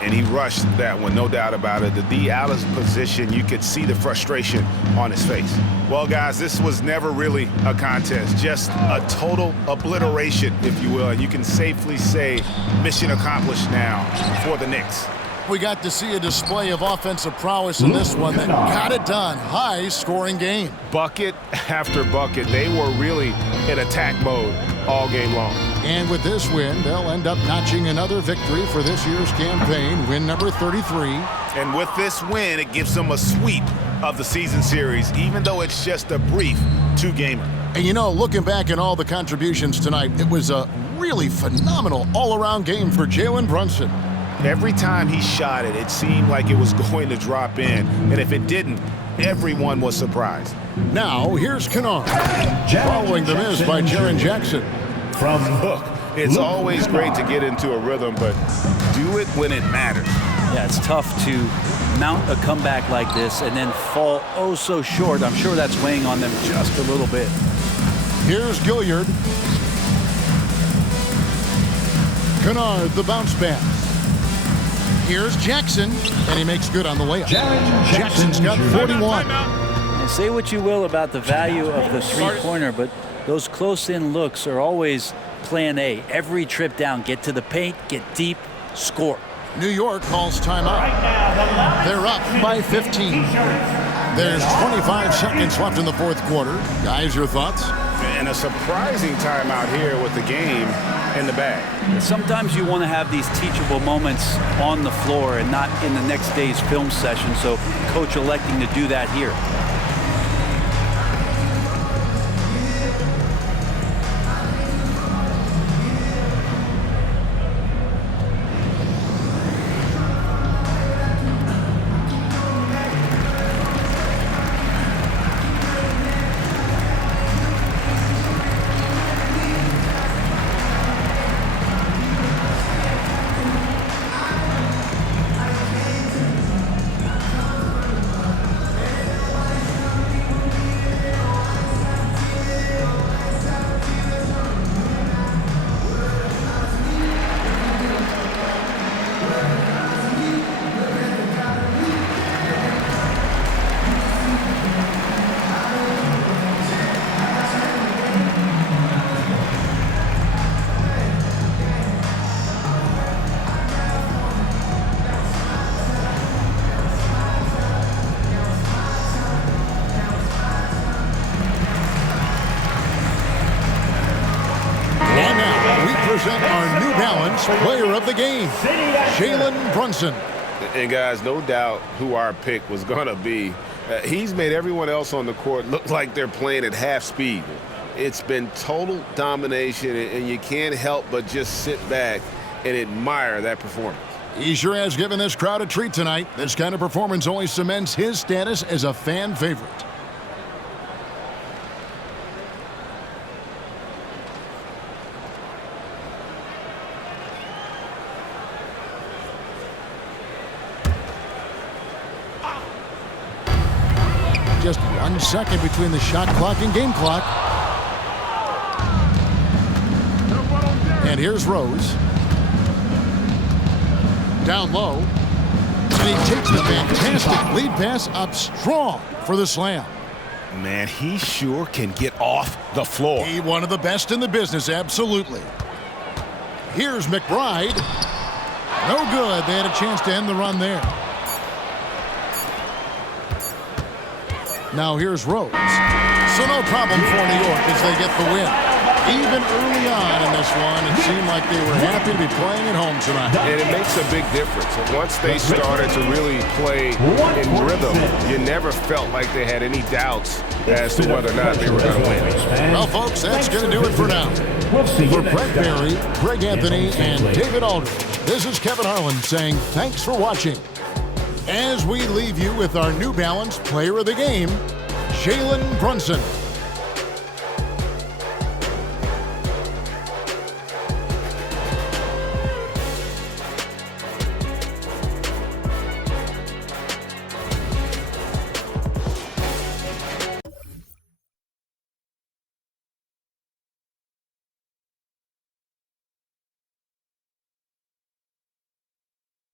And he rushed that one, no doubt about it. The D out of position, you could see the frustration on his face. Well, guys, this was never really a contest, just a total obliteration, if you will. And you can safely say mission accomplished now for the Knicks. We got to see a display of offensive prowess in this one that got it done. High-scoring game. Bucket after bucket. They were really in attack mode all game long. And with this win, they'll end up notching another victory for this year's campaign, win number 33. And with this win, it gives them a sweep of the season series, even though it's just a brief 2-gamer. And you know, looking back at all the contributions tonight, it was a really phenomenal all-around game for Jalen Brunson. Every time he shot it, it seemed like it was going to drop in. And if it didn't, everyone was surprised. Now, here's Kennard, following the miss by Jaren Jackson. Look, it's always great to get into a rhythm, but do it when it matters. Yeah, it's tough to mount a comeback like this and then fall oh so short. I'm sure that's weighing on them just a little bit. Here's Gilyard. Kennard, the bounce pass. Here's Jackson, and he makes good on the way up. Jackson's got 41. And say what you will about the value of the three-pointer, but those close-in looks are always plan A. Every trip down, get to the paint, get deep, score. New York calls timeout. They're up by 15. There's 25 seconds left in the fourth quarter. Guys, your thoughts? And a surprising timeout here with the game in the bag. Sometimes you want to have these teachable moments on the floor and not in the next day's film session, so coach electing to do that here. Our New Balance player of the game, Jalen Brunson. And guys, no doubt who our pick was going to be. He's made everyone else on the court look like they're playing at half speed. It's been total domination, and you can't help but just sit back and admire that performance. He sure has given this crowd a treat tonight. This kind of performance only cements his status as a fan favorite. Just 1 second between the shot clock and game clock. And here's Rose. Down low. And he takes the fantastic lead pass up strong for the slam. Man, he sure can get off the floor. He one of the best in the business, absolutely. Here's McBride. No good. They had a chance to end the run there. Now here's Rose. So no problem for New York as they get the win. Even early on in this one, it seemed like they were happy to be playing at home tonight. And it makes a big difference. And once they started to really play in rhythm, you never felt like they had any doubts as to whether or not they were going to win. Well, folks, that's going to do it for now. For Brett Barry, Greg Anthony, and David Aldridge, this is Kevin Harlan saying thanks for watching. As we leave you with our New Balance Player of the Game, Jalen Brunson.